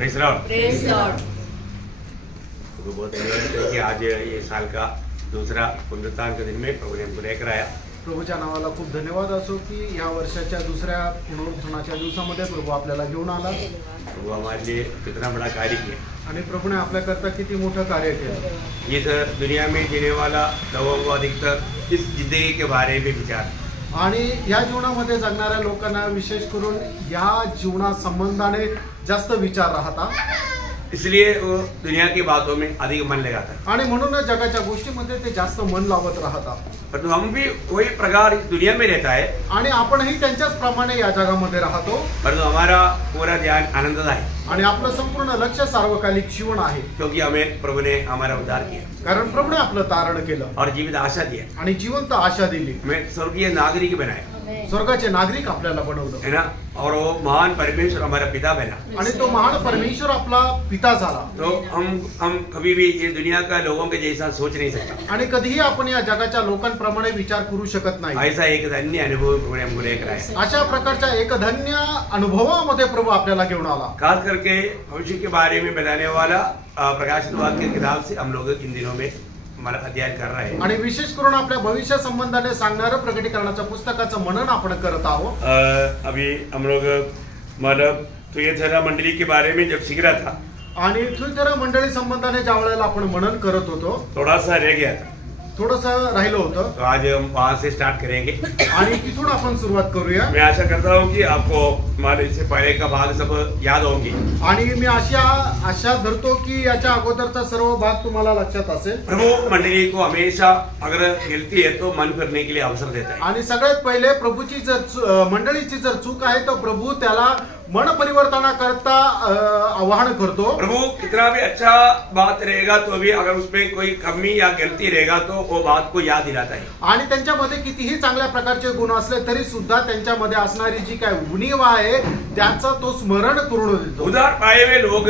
Praise Lord. तो बहुत धन्यवाद कि आज ये साल का दूसरा पुनरुत्थान के दिन में प्रभु ने हमको लेकर आया। प्रभूच्या नावाला खूप धन्यवाद असो की या वर्षाच्या दुसऱ्या पुनरुत्थानाच्या दिवसामध्ये प्रभू आपल्याला घेऊन आला। प्रभु हमारे लिए कितना बड़ा कार्य किया आणि प्रभूने आपल्याकरता किती मोठं कार्य केलं। इस दुनिया में जीने वाला लोगों को अधिकतर इस जिंदगी के बारे में विचार आणि या जीवनामध्ये जगणाऱ्या लोकांना विशेष करून या जीवना संबंधाने जास्त विचार राहतात, इसलिए वो दुनिया की बातों में अधिक मन लगाता है आणि म्हणूनच जगाच्या गोष्टींमध्ये ते जास्त मन लावत राहतात। परंतु हम भी वही प्रकार इस दुनिया में रहता है आणि आपणही त्यांच्याच प्रमाणे या जगामध्ये राहतो, परंतु हमारा पूरा ध्यान आनंद है आणि आपलं संपूर्ण लक्ष सार्वकालिक जीवन आहे, क्योंकि हमें प्रभु ने हमारा उद्धार किया कारण प्रभूने आपलं तारण केलं और जीवित आशा दिया, आणि जिवंत आशा दिली, हमें स्वर्गीय नागरिक बनाया स्वर्गाचे नागरिक आपल्याला बनवलं, है ना। और वो महान परमेश्वर हमारा पिता बना, आणि तो महान परमेश्वर आपला पिता झाला। तो हम कभी भी ये दुनिया का लोगों के जैसा सोच नहीं सकता, आणि कधीही आपण या जगाच्या लोकांप्रमाणे विचार करू शकत नाही। ऐसा एक धन्य अनुभव प्रभु ने हमको लेकर आया। अशा प्रकारच्या एक धन्य अनुभवामध्ये प्रभू आपल्याला घेऊन आला। खास करके भविष्य के बारे में बताने वाला प्रकाशित वाक्य की किताब से हम लोग इन दिनों में हमारा अध्ययन कर रहे हैं, आणि विशेष करून आपल्या भविष्य संबंधाने सांगणारं प्रकटीकरणाच्या पुस्तकाचं मनन आपण करत आहोत। अभी हम लोग मतलब तुयथेरा मंडली के बारे में जब सीख रहा था, आणि थुयथेरा मंडळी संबंधाने ज्या वेळेला आपण मनन करत होतो थोड़ा सा रह गया था, थोडंसं राहिलं होतं, तो आज हम वहां से स्टार्ट करेंगे आणि तिथून आपण सुरुवात करूया। मैं आशा करता हूँ कि आपको हमारे इससे पहले का भाग सब याद होंगे, आणि मी आशा धरतो की याच्या अगोदरचा सर्व भाग तुम्हाला लक्षात असेल। प्रभु मंडली को हमेशा अगर गलती है तो मन करने के लिए अवसर देता है, आणि सगळ्यात पहिले प्रभूची जर मंडळीची जर चूक आहे तर प्रभू त्याला मन परिवर्तनाकरता आवाहन करतो। प्रभु कितना भी अच्छा बात रहेगा तो भी अगर उसमें कोई कमी या गलती रहेगा तो वो बात को याद दिलाता है, आणि त्यांच्यामध्ये कितीही चांगल्या प्रकारचे गुण असले तरी सुद्धा त्यांच्यामध्ये असणारी जी काय उणीव आहे त्याचा तो स्मरण करून देतो। उद्धार पाए हुए लोग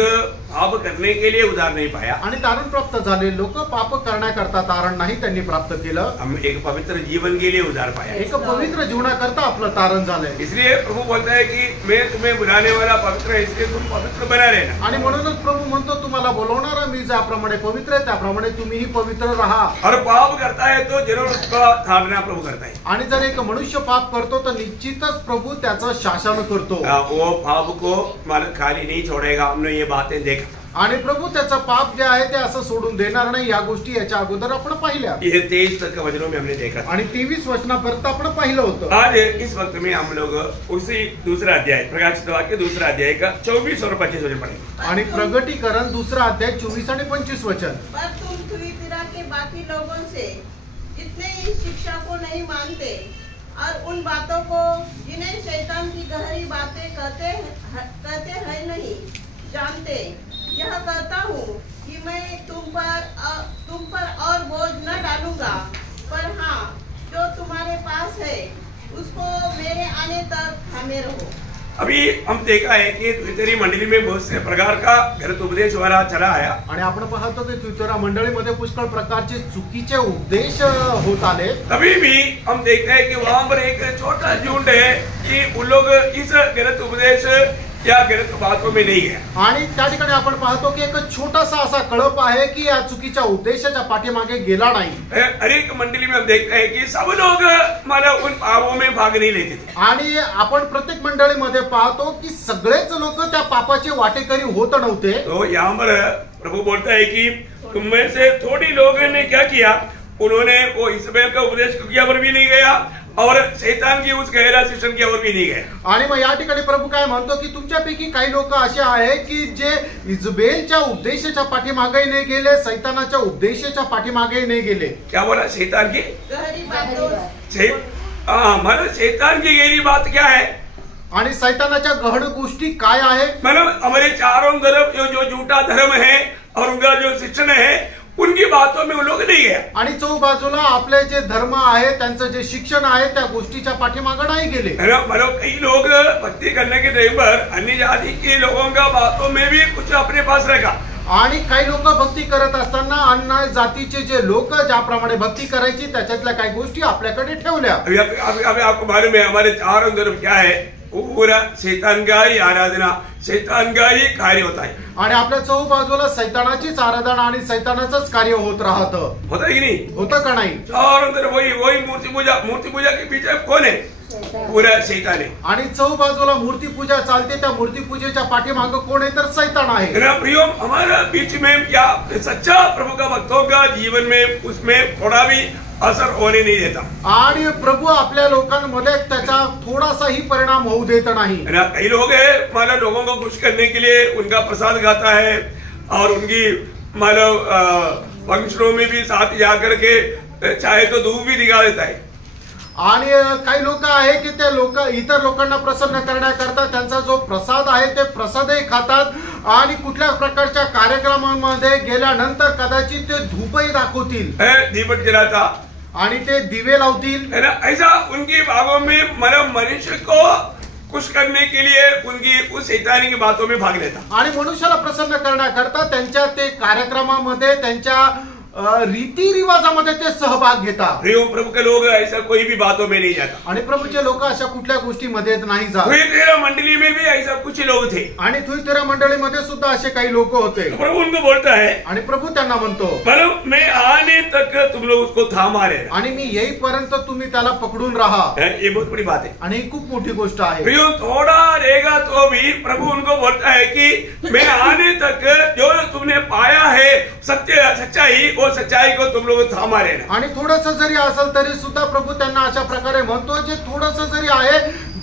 पाप करने के लिए उद्धार नहीं पाया, आणि तारण प्राप्त झाले लोक पाप करण्याकरता तारण नाही त्यांनी प्राप्त केलं, हम एक पवित्र जीवन के लिए उद्धार पाया, एक पवित्र जीवनाकरता आपलं तारण झालंय। इसलिए प्रभु बोलता है कि मैं तुम्हें बुलाने वाला पवित्र है, इसलिए तुम पवित्र बना रहना। आणि म्हणूनच प्रभू म्हणतो तुम्हाला बोलवणारा मी ज्याप्रमाणे पवित्र आहे त्याप्रमाणे तुम्हीही पवित्र राहा। और पाप करता है तो जरूर उसका ताड़ना प्रभु करता है, आणि जर एक मनुष्य पाप करतो तर निश्चितच प्रभु त्याचं शासन करतो, वो पाप को मतलब खाली नहीं छोड़ेगा। हमने ये बातें देखा, आणि प्रभु त्याचं पाप जे आहे ते असं सोडून देणार नाही। या गोष्टी याच्या अगोदर आपण पाहिल्या, ये 23 तक के वचनों में हमने देखा, आणि 23 वचनापर्यंत आपण पाहिलं होतं। आज इस वक्त में हम लोग उसी दूसरा अध्याय प्रकाशित वाक्य दूसरा अध्याय का 24 और 25 वचन पढ़ेंगे, आणि प्रगटीकरण दूसरा अध्याय 24 आणि 25 वचन। पर तुम थुइतिरा के बाकी लोगों से जितने इस शिक्षा को नहीं मानते और उन बातों को जिन्हें शैतान की गहरी बातें कहते हैं नहीं जानते, यह कहता हूँ कि मैं तुम पर और बोझ न डालूंगा, पर हाँ जो तुम्हारे पास है उसको मेरे आने तक थामे रहो। अभी हम देखा है कि तुयथेरी मंडली में बहुत से प्रकार का गलत उपदेश वाला चला आया, आणि आपण पाहतो की तुयथेरा मंडळीमध्ये पुष्कळ प्रकारचे चुकीचे उपदेश होत आले। तभी भी हम देखते हैं कि वहां पर एक छोटा झुंड है कि उन लोग इस गलत उपदेश या गलत बातों में नहीं गया, आणि त्या ठिकाणी आपण पाहतो की एक छोटासा असा कळप आहे की या चुकीच्या उद्देशाच्या पाठीमागे गेला नाही। हर एक मंडली में हम देखते हैं कि सब लोग मतलब उन पापों में भाग नहीं लेते थे, आणि आपण प्रत्येक मंडळीमध्ये पाहतो की सगळेच लोक त्या पापाचे वाटेकरी होत नव्हते। तो यहाँ पर प्रभु बोलता है कि तुम में से थोड़ी लोगों ने क्या किया, उन्होंने वो इस्राएल का उपदेश किया पर भी नहीं गया और शैतान की उस गहरा शिक्षण की ओर भी नहीं गए। आणि मग या ठिकाणी प्रभू काय म्हणतो की तुमच्यापैकी काही लोक असे आहे की जे इजबेलच्या उपदेशाच्या पाठीमागे नाही गेले, सैतानाच्या उपदेशाच्या पाठीमागे नाही गेले। क्या बोला? शैतान की गहरी बातों मतलब शैतान की गहरी बात क्या है, आणि सैतानाच्या गहन गोष्टी काय आहे। मतलब हमारे चारों तरफ जो झूठा धर्म है और उनका जो शिक्षण है उनकी बातों में वो लोग नहीं गए, आणि चौबाजूला आपले जे धर्म आहे त्यांचं जे शिक्षण आहे त्या गोष्टीच्या पाठीमागे नाही गेले। मतलब कई लोग भक्ति करने के टाइम पर अन्य जाति के लोगों का बातों में भी कुछ अपने पास रखा, आणि काही लोक भक्ती करत असताना अन्य जातीचे जे लोक ज्याप्रमाणे भक्ती करायची त्याच्यातल्या काही गोष्टी आपल्याकडे ठेवल्या। अभी आपको मालूम है हमारे चारों तरफ क्या है, पूरा शैतान का ही आराधना, शैतान का ही कार्य होता है। आणि आपल्या चहूबाजूला सैतानाचीच आराधना आणि सैतानाचंच कार्य होत राहतं. होता है कि नहीं? होतं का नाही? चारों तरफ वही मूर्ति पूजा के पीछे कौन है? पूरा शैतान है। आणि चहूबाजूला मूर्ती पूजा चालते, त्या मूर्ती पूजेच्या पाठीमागं कोण आहे? तर सैतान आहे. प्रियो, हमारा बीच में क्या सच्चा प्रभु का भक्तों का जीवन में उसमें थोड़ा भी असर होने नहीं देता. आणि प्रभु आपल्या लोकांमध्ये त्याचा थोडासाही परिणाम होऊ देत नाही. कई लोग है मानो लोगों को खुश करने के लिए उनका प्रसाद गाता है और उनकी मानो फंक्शनों में भी साथ जाकर के चाहे तो धूप भी दिखा देता है. आणि काही लोक आहे की ते लोक इतर लोकांना प्रसन्न करण्याकरता त्यांचा जो प्रसाद आहे ते प्रसादही खातात आणि कुठल्या प्रकारच्या कार्यक्रमांमध्ये गेल्यानंतर कदाचित ते धूपही दाखवतील, दीपक जलाता आणि ते दिवे लावतील. है ना? ऐसा उनकी बातों में मतलब मनुष्य को खुश करने के लिए उनकी उस शैतानी की बातों में भाग लेता. आणि मनुष्याला प्रसन्न करण्याकरता त्यांच्या ते कार्यक्रमामध्ये त्यांच्या रीतिरिवाजामध्ये ते सहभाग घेतात. प्रभु के लोग ऐसा कोई भी बातों में नहीं जाता. आणि प्रभूचे लोक अशा कुठल्या गोष्टीमध्ये नाही जात. थुईतेरा मंडली में भी ऐसा कुछ लोग थे. आणि थुईतेरा मंडळीमध्ये सुद्धा असे काही लोक होते. प्रभु उनको बोलता है, आणि प्रभू त्यांना म्हणतो, मतलब मैं आने तक तुम लोग उसको थामा रहे, आणि मी येईपर्यंत तुम्ही त्याला पकडून राहा. ये बहुत बड़ी बात है. आणि ही खूप मोठी गोष्ट आहे. प्रियो, थोड़ा रहेगा तो भी प्रभु उनको बोलता है कि मैं आने तक जो तुमने पाया है सच्चाई, वो सच्चाई को तुम लोग थामा रहना. आणि थोडस जरी असेल तरी सुद्धा प्रभू त्यांना अशा प्रकारे म्हणतो, जे थोडस जरी आहे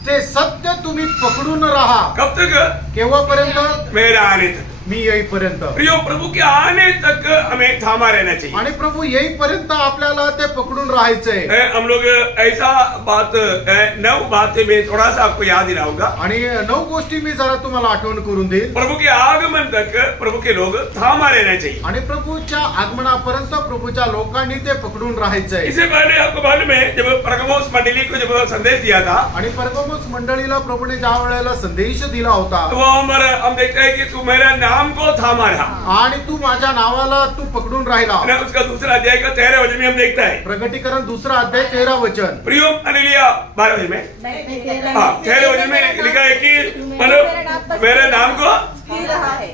ते सत्य तुम्ही पकडून राहा. कब तक? केव्हापर्यंत? मेरा आने तक, मी येईपर्यंत. प्रियो, प्रभु के आने तक हमें थामा रहना चाहिए. आणि प्रभू येईपर्यंत आपल्याला ते पकडून राहायचंय. हम लोग ऐसा बात 9 बातें मैं थोड़ा सा आपको याद दिलाऊंगा. आणि 9 गोष्टी मी जरा तुम्हाला आठवण करून देईन. प्रभु के आगमन तक प्रभु के लोग थामा रहना चाहिए. आणि प्रभूच्या आगमनापर्यंत प्रभूच्या लोकांनी ते पकडून राहायचंय. इससे पहले आपको मालूम है जब परगमोस मंडली को जब संदेश दिया था, आणि परगमोस मंडळीला प्रभूने ज्या वेळेला संदेश दिला होता, वो हम देखते हैं कि तू मेरा नाम को थामा रहा आणि तू माझ्या नावाला तू पकडून राहिला. उसका दूसरा अध्याय का 13 वचन में हम देखता है. प्रकटीकरण 2 अध्याय 13 वचन. प्रियो, हालेलुया. 12 वचन में 13 वचन में लिखा है कि मतलब मेरे नाम को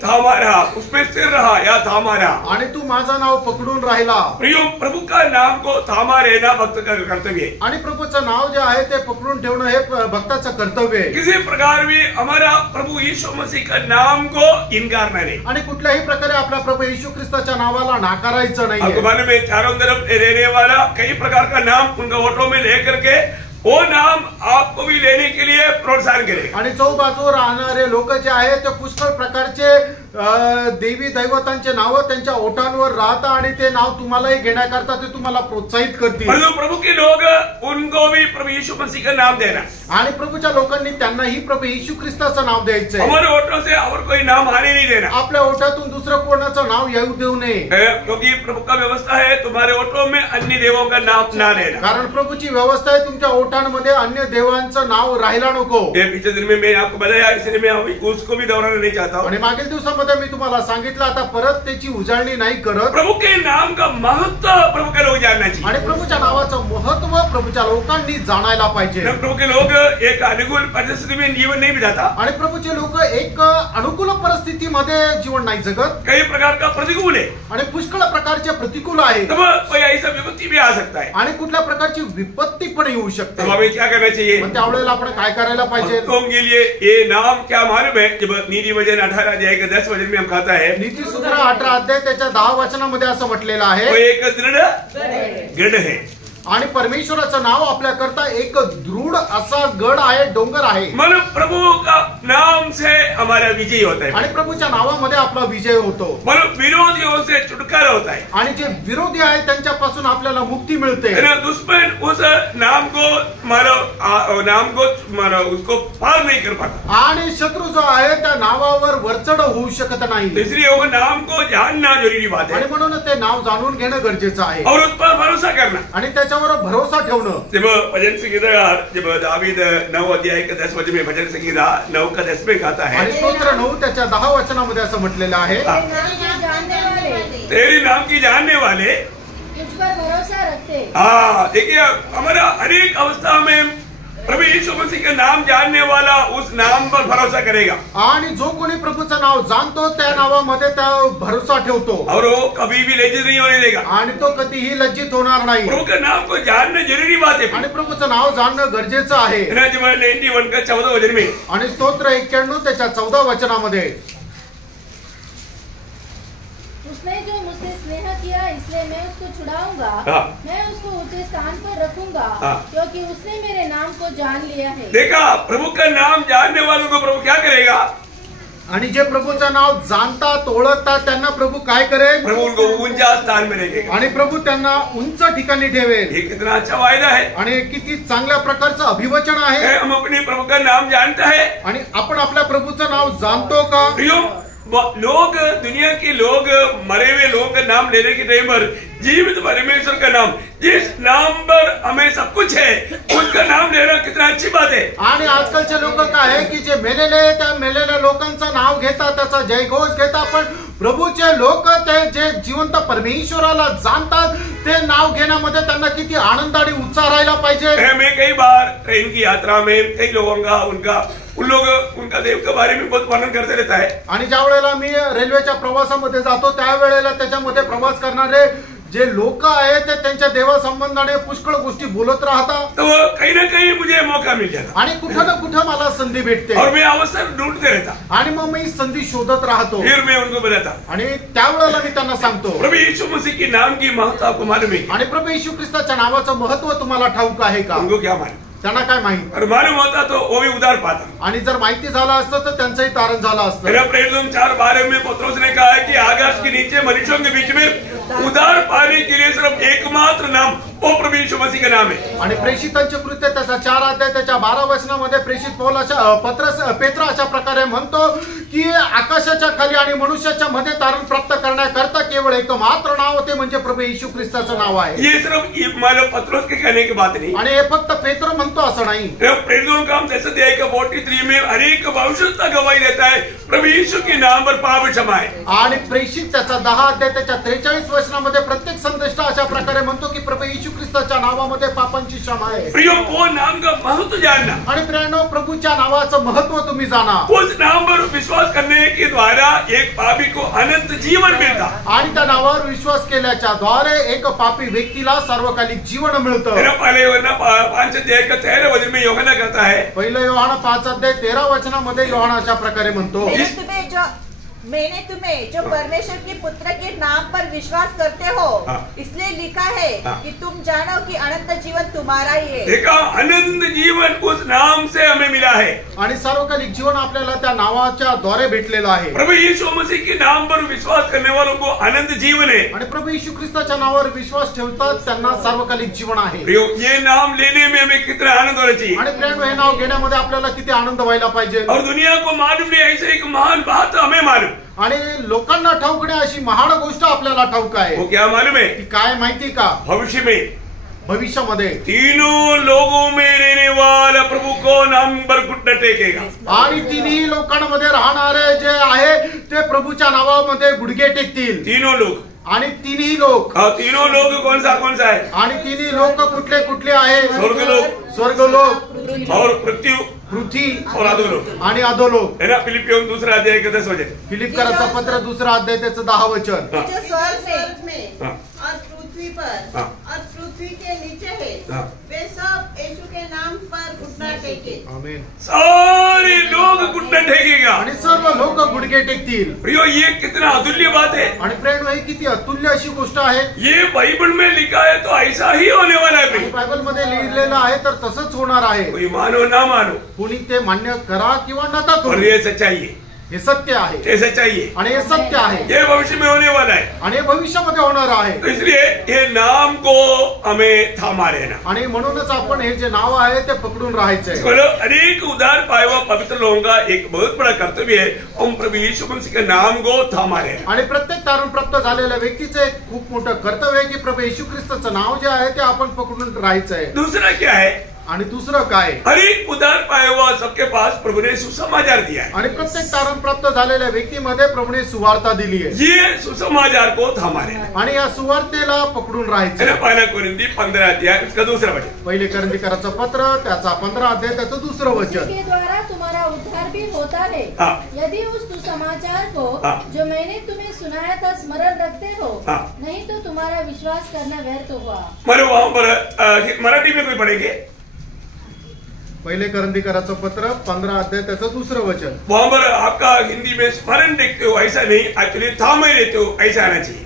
थामा रहा, उसमें स्थिर रहा या थामा रहा. आणि तू माझा नाव पकडून राहिला. प्रियो, प्रभु का नाम को थामा रहना भक्त का कर्तव्य है. आणि प्रभूचं नाव जे आहे ते पकडून ठेवणं हे भक्ताचं कर्तव्य आहे. किसी प्रकार भी हमारा प्रभु यीशु मसीह का नाम को इनकार नहीं. आणि कुठल्याही प्रकारे आपल्या प्रभू येशू ख्रिस्ताच्या नावाला नाकारायचं नाही. आपको मालूम है चारों तरफ रहने वाला कई प्रकार का नाम उनका ऑटो में लेकर के वो नाम आपको भी लेने के लिए प्रोत्साहन करेगा. आणि चौबाजूवर राहणारे लोक जे आहेत ते पुष्कळ प्रकारचे देवी दैवतांचे नाव त्यांच्या ओठांवर राहतात आणि ते नाव तुम्हालाही घेण्याकरता ते तुम्हाला प्रोत्साहित करतील. प्रभु के लोग उनको भी प्रभु यीशु मसीह का नाम देना. आणि प्रभूच्या लोकांनी त्यांनाही प्रभू येशू ख्रिस्ताचं नाव द्यायचंय. हमारे ओठों से और कोई नाम आने नहीं देना. आपल्या ओठातून दुसरं कोणाचं नाव येऊ देऊ नये. क्योंकि प्रभु का व्यवस्था है तुम्हारे ओठों में अन्य देवों का नाम ना लेना. कारण प्रभूची व्यवस्था आहे तुमच्या ओठांमध्ये अन्य देवांचं नाव राहायला नको. पिछले दिन में मैं आपको बताया, इसलिए मैं उसको भी दोहराना नहीं चाहता हूँ. आणि मागील दिवसामध्ये मी तुम्हाला सांगितलं, आता परत त्याची उजाळणी नाही करत. प्रभु के नाम का महत्व प्रभु के लोग जानना चाहिए. आणि प्रभूच्या नावाचं महत्व प्रभूच्या लोकांनी जाणायला पाहिजे. प्रभु के लोग एक अनुकूल परिस्थिति में जीवन नहीं बिताता. आणि प्रभूचे लोक एक अनुकूल परिस्थितीमध्ये जीवन नाही जगत. कई प्रकार का प्रतिकूल है आणि पुष्कळ प्रकारचे प्रतिकूल आहे. तब कोई ऐसा विपत्ति भी आ सकता है. आणि कुठल्या प्रकारची विपत्ती पण येऊ शकते. तब हमें क्या करना चाहिए? पण त्यावेळेला आपण काय करायला पाहिजे? भक्तों के लिए ये नाम क्या मालूम है? जब नीति वचन 18 अध्याय के 10 वचन में हम खाता है, नीतिसूत्र 18 अध्याय त्याच्या 10 वचनामध्ये असं म्हटलेलं आहे, वो एक दृढ़ गढ़ है. आणि परमेश्वराचं नाव आपल्याकरता एक दृढ असा गड आहे, डोंगर आहे. मन प्रभु का नाम से हमारा विजय होता है. आणि प्रभूच्या नावामध्ये आपला विजय होतो. मन विरोधियों से छुटकारा होता है. आणि जे विरोधी आहेत त्यांच्यापासून आपल्याला मुक्ती मिळते. दुश्मन उस नाम को मारो उसको पार नहीं कर पाता. आणि शत्रु जो आहे त्या नावावर वरचढ होऊ शकत नाही. इसलिए वो नाम को जानना जरूरी बात है. आणि म्हणून ते नाव जाणून घेणं गरजेचं आहे. और उस पर भरोसा करना. आणि त्याच्यावर भरोसा ठेवणं. जब भजन संगीतकार जब दावीद 9 अध्याय के 10 वचन में भजन संगीता 9 का 10 में गाता है, आणि स्तोत्र 9 त्याच्या 10 वचनामध्ये असं म्हटलेलं आहे, तेरी नाम की जानने वाले तुझ पर भरोसा रखते. देखिए हमारा हर एक अवस्था में प्रभु यीशु मसीह का नाम जानने वाला उस नाम पर भरोसा करेगा आणि जो कोणी प्रभूचं नाव जाणतो त्या नावामध्ये त्या भरोसा ठेवतो और वो कभी भी लज्जित नहीं होने देगा। आणि तो कधीही लज्जित होणार नाही प्रभु का नाम को जानना जरूरी बात है। आणि प्रभूचं नाव जाणणं गरजेचं आहे। 91 का 14 वचन में आणि स्तोत्र 91 त्याच्या 14 वचनामध्ये उसने जो मुझसे स्नेह किया इसलिए मैं उसको छुड़ाऊंगा, मैं उसको ऊंचे स्थान पर रखूंगा, क्योंकि उसने मेरे नाम को जान लिया है। देखा, प्रभु का नाम जानने वालों को प्रभु क्या करेगा? आणि जे प्रभूचं नाव जाणतात ओळखतात त्यांना प्रभू काय करेल? प्रभु उनको ऊंचा स्थान में रखेगा आणि प्रभू त्यांना उंच ठिकाणी ठेवेल। ये कितना अच्छा वायदा है आणि किती चांगल्या प्रकारचं अभिवचन आहे। हम अपने प्रभु का नाम जानता है आणि आपण आपल्या प्रभूचं नाव जाणतो का? लोग, दुनिया के लोग, मरे हुए लोग का नाम लेने के टाइम पर जीवित परमेश्वर का नाम, जिस नाम पर हमें सब कुछ है, उसका नाम लेना कितना अच्छी बात है। आणि आजकालचे लोक काय आहे की जे मेलेले त्या मेलेल्या लोकांचं नाव घेतात, त्याचा जयघोष घेतात, पण प्रभूचे लोक ते जे जिवंत परमेश्वराला जाणतात ते नाव घेण्यामध्ये त्यांना किती आनंद आणि उत्साह राहिला पाहिजे। मैं कई बार ट्रेन की यात्रा में कई लोगों का उनका देव के बारे में बहुत वर्णन करते रहता है। आणि ज्या वेळेला मी रेल्वेच्या प्रवासामध्ये जातो त्यावेळेला त्याच्यामध्ये प्रवास करणारे जे लोक आहेत ते त्यांच्या देवासंबंधाने पुष्कळ गोष्टी बोलत राहतात, तो कहीं ना कहीं मुझे मौका मिल जाता आणि कुठं ना कुठं मला संधी भेटते और मैं अवसर ढूंढते रहता आणि मग मी संधी शोधत राहतो। फिर मैं उनको बताता आणि त्यावेळेला मी त्यांना सांगतो प्रभु यीशु मसीह के नाम की महत्व आपको मालूम है? आणि प्रभू येशू ख्रिस्ताच्या नावाचं महत्व तुम्हाला ठाऊक आहे का? उनको क्या मालूम? त्यांना काय माहित? और मालूम होता तो वो भी उधार पाता। आणि जर माहिती झालं असतं तर त्यांचंही तारण झालं असतं। मेरा प्रेरित 4:12 में पत्रोस ने कहा है कि आकाश के नीचे मनुष्यों के बीच में उधार पाने के लिए सिर्फ एकमात्र नाम वो प्रभु यीशु मसीह का नाम है। आणि प्रेषितांचे कृत्य त्याचा 4 अध्याय त्याच्या 12 वचनामध्ये प्रेषित पौल पेत्र अशा प्रकारे म्हणतो की आकाशाच्या खाली आणि मनुष्याच्या मध्ये तारण प्राप्त करण्याकरता केवळ एकमात्र नाव ते म्हणजे प्रभू येशू ख्रिस्ताचं नाव आहे। ये सिर्फ मानो पत्रोस के कहने की बात नहीं, आणि हे फक्त पेत्र म्हणतो असं नाही। प्रेरितों का 10:43 में हर एक भविष्यवक्ता गवाही देता है प्रभु यीशु के नाम पर पाप क्षमा है। आणि प्रेषित त्याचा 10 अध्याय त्याच्या 43 वचनामध्ये प्रत्येक संदेष्टा अशा प्रकारे म्हणतो की प्रभू येशू ख्रिस्ताच्या नावामध्ये पापांची क्षमा आहे। प्रियो, वो नाम का महत्व जानना, आणि प्रियांनो प्रभूच्या नावाचं महत्व तुम्ही जाणा। उस नाम पर विश्वास करने के द्वारा एक पापी को अनंत जीवन मिलता, आणि त्या नावावर विश्वास केल्याच्या द्वारे एक पापी व्यक्तीला सार्वकालिक जीवन मिळतं। पहले 5 अध्याय का 13 वचन में यूहन्ना कहता है, पहिलं योहाना 5 अध्याय 13 वचनामध्ये योहाना अशा प्रकारे म्हणतो, मैंने तुम्हें जो परमेश्वर के पुत्र के नाम पर विश्वास करते हो इसलिए लिखा है कि तुम जानो कि अनंत जीवन तुम्हारा ही है। देखा, अनंत जीवन उस नाम से हमें मिला है आणि सार्वकालिक जीवन आपल्याला त्या नावाच्या द्वारे भेटलेलं आहे। प्रभु यीशु मसीह के नाम पर विश्वास करने वालों को अनंत जीवन है। आणि प्रभू येशू ख्रिस्ताच्या नावावर विश्वास ठेवतात त्यांना सार्वकालिक जीवन आहे। ये नाम लेने में हमें कितना आनंद होना चाहिए, आणि प्रियांनो हे नाव घेण्यामध्ये आपल्याला किती आनंद व्हायला पाहिजे। और दुनिया को मालूम नहीं ऐसे एक महान बात हमें मालूम, आणि लोकांना ठाऊक नाही अशी महान गोष्ट आपल्याला ठाऊक आहे। वो क्या मालूम है? की काय माहिती का? भविष्य में भविष्यामध्ये तीनों लोगों में रहने वाला प्रभु को नाम पर घुटना टेकेगा, आणि तिन्ही लोकांमध्ये राहणारे जे आहे ते प्रभूच्या नावामध्ये गुडघे टेकतील। तीनों लोग, आणि तिन्ही लोक, तीनों लोग कौन सा है? आणि तिन्ही लोक कुठले कुठले आहे? स्वर्गलोक और पृथ्वी और अधोलोक आणि अधोलोक है ना। फिलिपियों 2 अध्याय का 10 वचन, फिलिपकराचं पत्र 2 अध्याय त्याचं 10 वचन। जो स्वर्ग में और पृथ्वी पर और पृथ्वी के नीचे है वे सब यीशु के नाम पर घुटना टेके। आमीन। सारे लोग घुटना टेकेगा आणि सर्व लोक गुडघे टेकतील। प्रियो, ये कितना अतुल्य बात है। आणि प्रेरणा ही किती अतुल्य अशी गोष्ट आहे। ये बाइबल में लिखा है तो ऐसा ही होने वाला है। बायबल मध्ये लिहिलेलं आहे तर तसंच होणार आहे। कोई मानो ना मानो, कुणी ते मान्य करा किंवा नका करू, और ये सच्चाई है, हे सत्य आहे, ये सच्चाई है, आणि हे सत्य आहे, ये भविष्य में होने वाला है, आणि हे भविष्यामध्ये होणार आहे। तो इसलिए ये नाम को हमें थामा रहना, आणि म्हणूनच आपण हे जे नाव आहे ते पकडून राहायचंय। अनेक उद्धार पाए हुआ पवित्र लोगों का एक बहुत बड़ा कर्तव्य है, हम प्रभु यीशु मसीह के नाम को थामा रहना। आणि प्रत्येक तारण प्राप्त झालेल्या व्यक्तीचं एक खूप मोठं कर्तव्य आहे की प्रभू येशू ख्रिस्ताचं नाव जे आहे ते आपण पकडून राहायचंय। दूसरा क्या है? आणि दुसरं काय? हर एक उद्धार पाया हुआ सबके पास प्रभु ने सुसमाचार दिया है आणि प्रत्येक तारण प्राप्त झालेल्या व्यक्तीमध्ये प्रभूने सुवार्ता दिली आहे. ये सुसमाचार को थामा रहना आणि या सुवार्तेला पकडून राहायचं. पहला कोरिन्थी 15 अध्याय उसका दूसरा वचन. पहिले कोरिन्थीकराचं पत्र त्याचा 15 अध्याय त्याचं दुसरं वचन. के द्वारा तुम्हारा उद्धार भी होता है यदि उस सुसमाचार को जो मैंने तुम्हें सुनाया था स्मरण रखते हो, नहीं तो तुम्हारा विश्वास करना व्यर्थ हुआ. मरो वहां पर मराठी में कोई पढ़ेंगे. पहिले कोरिन्थीकराचं पत्र 15 अध्याय त्याचं दुसरं वचन. वहां पर आपका हिंदी में स्मरण देखते हो ऐसा नहीं, एक्चुअली थामे रहते हो ऐसा आना चाहिए.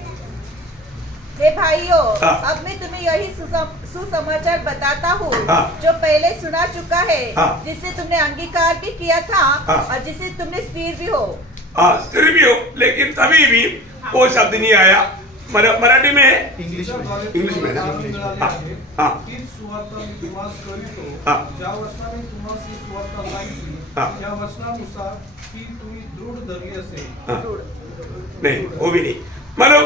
हे भाइयों, अब मैं तुम्हें यही सुसमाचार बताता हूँ जो पहले सुना चुका है, जिससे तुमने अंगीकार भी किया था और जिससे तुमने स्थिर भी हो. स्थिर भी हो, लेकिन तभी भी वो शब्द नहीं आया. मराठी में, इंग्लिश में ज्या वचनाने तुम्हाला सुवार्ता सांगितली त्या वचनानुसार ती तुम्ही दृढ धरली असेल. नहीं वो भी नहीं. मतलब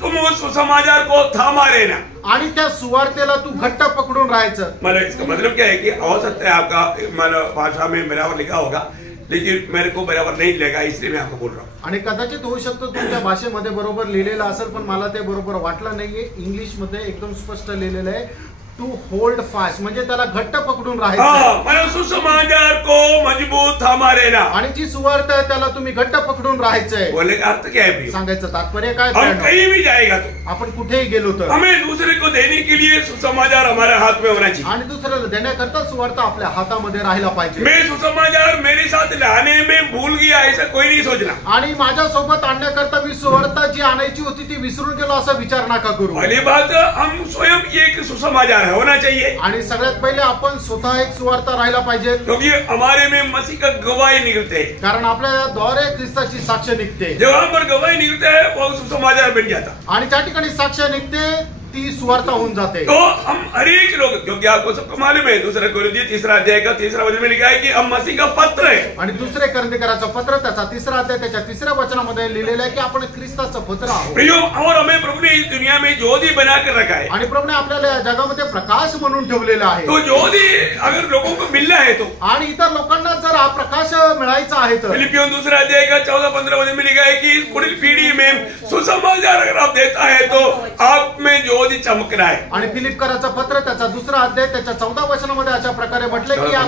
तुम उस सुसमाचार को थामा रहना आणि त्या सुवार्तेला तू घट्ट पकडून राहायचं. मतलब इसका मतलब क्या है कि हो सकता है आपका मतलब भाषा में बराबर लिखा होगा, लेकिन मेरे को बराबर नहीं लिखा, इसलिए मैं आपको बोल रहा हूँ. आणि कदाचित होऊ शकतो तुमच्या भाषेमध्ये बरोबर लिहिलेलं असेल, पण मला ते बरोबर वाटलं नाहीये. इंग्लिश मध्ये एकदम स्पष्ट लिहिलेलं आहे टू होल्ड फास्ट, म्हणजे त्याला घट्ट पकडून राहायचं. मतलब सुसमाचार को मजबूत थामा रहना. आणि जी सुवार्ता आहे त्याला तुम्ही घट्ट पकडून राहायचंय. बोलने का अर्थ क्या है? सांगायचं तात्पर्य काय? हम कहीं भी जाएगा तो आपण कुठेही गेलो तर हमें दूसरे को देने के लिए सुसमाचार हमारे हाथ में होना चाहिए. आणि दुसऱ्याला देण्याकरता सुवार्ता आपल्या हातामध्ये राहिला पाहिजे. मैं सुसमाचार मेरे साथ लाने में भूल गया ऐसा कोई नहीं सोचना. आणि माझ्या सोबत आणण्याकरता मी सुवार्ता जी आणायची होती ती विसरून गेलो असं विचार नका करू. पहली बात, हम स्वयं एक सुसमाचार होना चाहिए. आणि सगळ्यात पहिले आपण स्वतः एक सुवार्ता राहिला पाहिजे, क्योंकि हमारे में मसीह का गवाही निकलते हैं. कारण आपल्या द्वारे ख्रिस्ताची साक्ष निघते. जब हम पर गवाही निकलता है वो सुसमाचार बन जाता. आणि त्या ठिकाणी साक्ष निघते ती सुवार्ता होऊन जाते. तो हम हर एक लोग, क्योंकि आपको सबको मालूम है दूसरा कोरिन्थी 3 अध्याय का 3 वचन में लिखा है कि हम मसीह का पत्र है. आणि दुसरे कोरिन्थीकराचं पत्र त्याचा 3 अध्याय त्याच्या 3 वचनामध्ये लिहिलेलं आहे की आपण ख्रिस्ताचं पत्र आहोत. प्रियो, और हमें प्रभु ने इस दुनिया में ज्योति बनाकर रखा है. आणि प्रभूने आपल्याला या जगामध्ये प्रकाश म्हणून ठेवलेला आहे. तो ज्योति अगर लोगों को मिलना है तो, आणि इतर लोकांना जर हा प्रकाश मिळायचा आहे तर फिलिपियों 2 अध्याय का 14-15 वचन में लिखा है कि पुरी पीढ़ी में सुसमाचार अगर आप देता है तो आप में ज्योति चमक रहा है. आणि फिलिपकराचं पत्र त्याचा 2 अध्याय त्याच्या 14 वचनामध्ये अशा प्रकारे म्हटले की या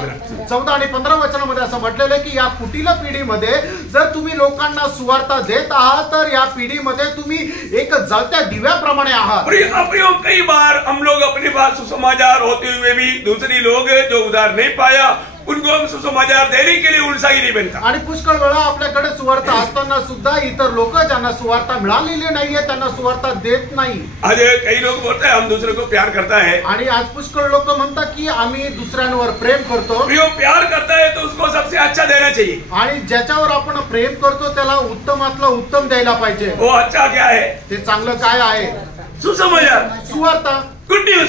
14 आणि 15 वचनामध्ये असं म्हटलेलं आहे की या कुटील पिढीमध्ये जर तुम्ही लोकांना सुवार्ता देत आहात तर या पिढीमध्ये तुम्ही एक जळत्या दिव्याप्रमाणे आहात. कई बार हम लोग अपने पास सुसमाचार होते हुए भी दूसरी लोग जो उधार नहीं पाया उनको हम सुसमाचार देने के लिए उत्साही नहीं बनता. आणि पुष्कळ वेळा आपल्याकडे सुवार्ता असताना सुद्धा इतर लोक ज्यांना सुवार्ता मिळालेली नाहीये त्यांना सुवार्ता देत नाही. आज कई लोग बोलते हैं हम दूसरे को प्यार करता है. आणि आज पुष्कळ लोक म्हणतात की आम्ही दुसऱ्यांवर प्रेम करतो. जो प्यार करता है तो उसको सबसे अच्छा देना चाहिए. आणि ज्याच्यावर आपण प्रेम करतो त्याला उत्तमातलं उत्तम द्यायला पाहिजे. वो अच्छा क्या है? ते चांगलं काय आहे? सुसमाचार, सुवार्ता, गुड न्यूज,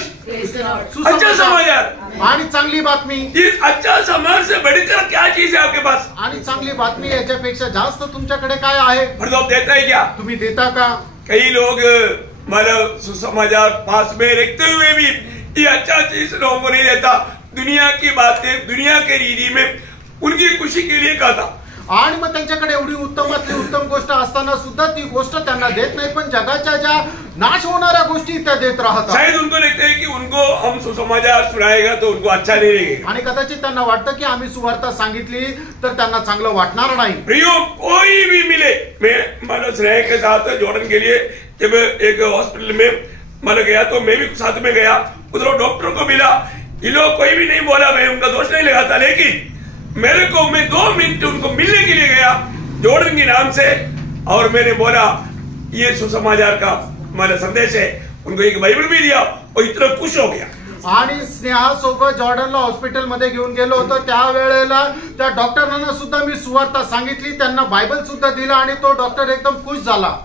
अच्छा समाचार आणि चांगली बातमी. इस अच्छा समाचार से बढ़कर क्या चीज है आपके पास? आणि चांगली बातमी याच्यापेक्षा जास्त तुमच्याकडे काय आहे? मतलब देता है क्या? तुम्ही देता का? कई लोग मतलब सुसमाचार पास में रखते हुए भी ये अच्छा चीज लोगों को नहीं देता. दुनिया की बातें दुनिया के रीति में उनकी खुशी के लिए कहता. आणि मग त्यांच्याकडे एवढी उत्तमातली उत्तम गोष्ट असताना सुद्धा ती गोष्ट त्यांना देत नाही, पण जगाच्या ज्या नाश होणाऱ्या गोष्टी त्या देत राहतात. शायद उनको लगता है कि उनको हम सुसमाचार सुनाएगा तो उनको अच्छा नहीं लगेगा. आणि कदाचित त्यांना वाटतं की आम्ही सुवार्ता सांगितली तर त्यांना चांगलं वाटणार नाही. प्रियो, कोई भी मिले, मैं मतलब स्नेह के साथ जॉर्डन के लिए जब एक हॉस्पिटल में मतलब गया तो मैं भी साथ में गया. उधर डॉक्टर को मिला, ये लोग कोई भी नहीं बोला, मैं उनका दोष नहीं लगाता, लेकिन मेरे को मैं 2 मिनट उनको मिलने के लिए गया जॉर्डन के नाम से और मैंने बोला ये सुसमाचार का हमारा संदेश है. उनको एक बाइबल भी दिया और इतना खुश हो गया. आणि स्नेहासोबत जॉर्डनला हॉस्पिटलमध्ये घेऊन गेलो होतो. त्यावेळेला त्या डॉक्टरांना सुद्धा मी सुवार्ता सांगितली, त्यांना बायबल सुद्धा दिला आणि तो डॉक्टर एकदम खुश झाला.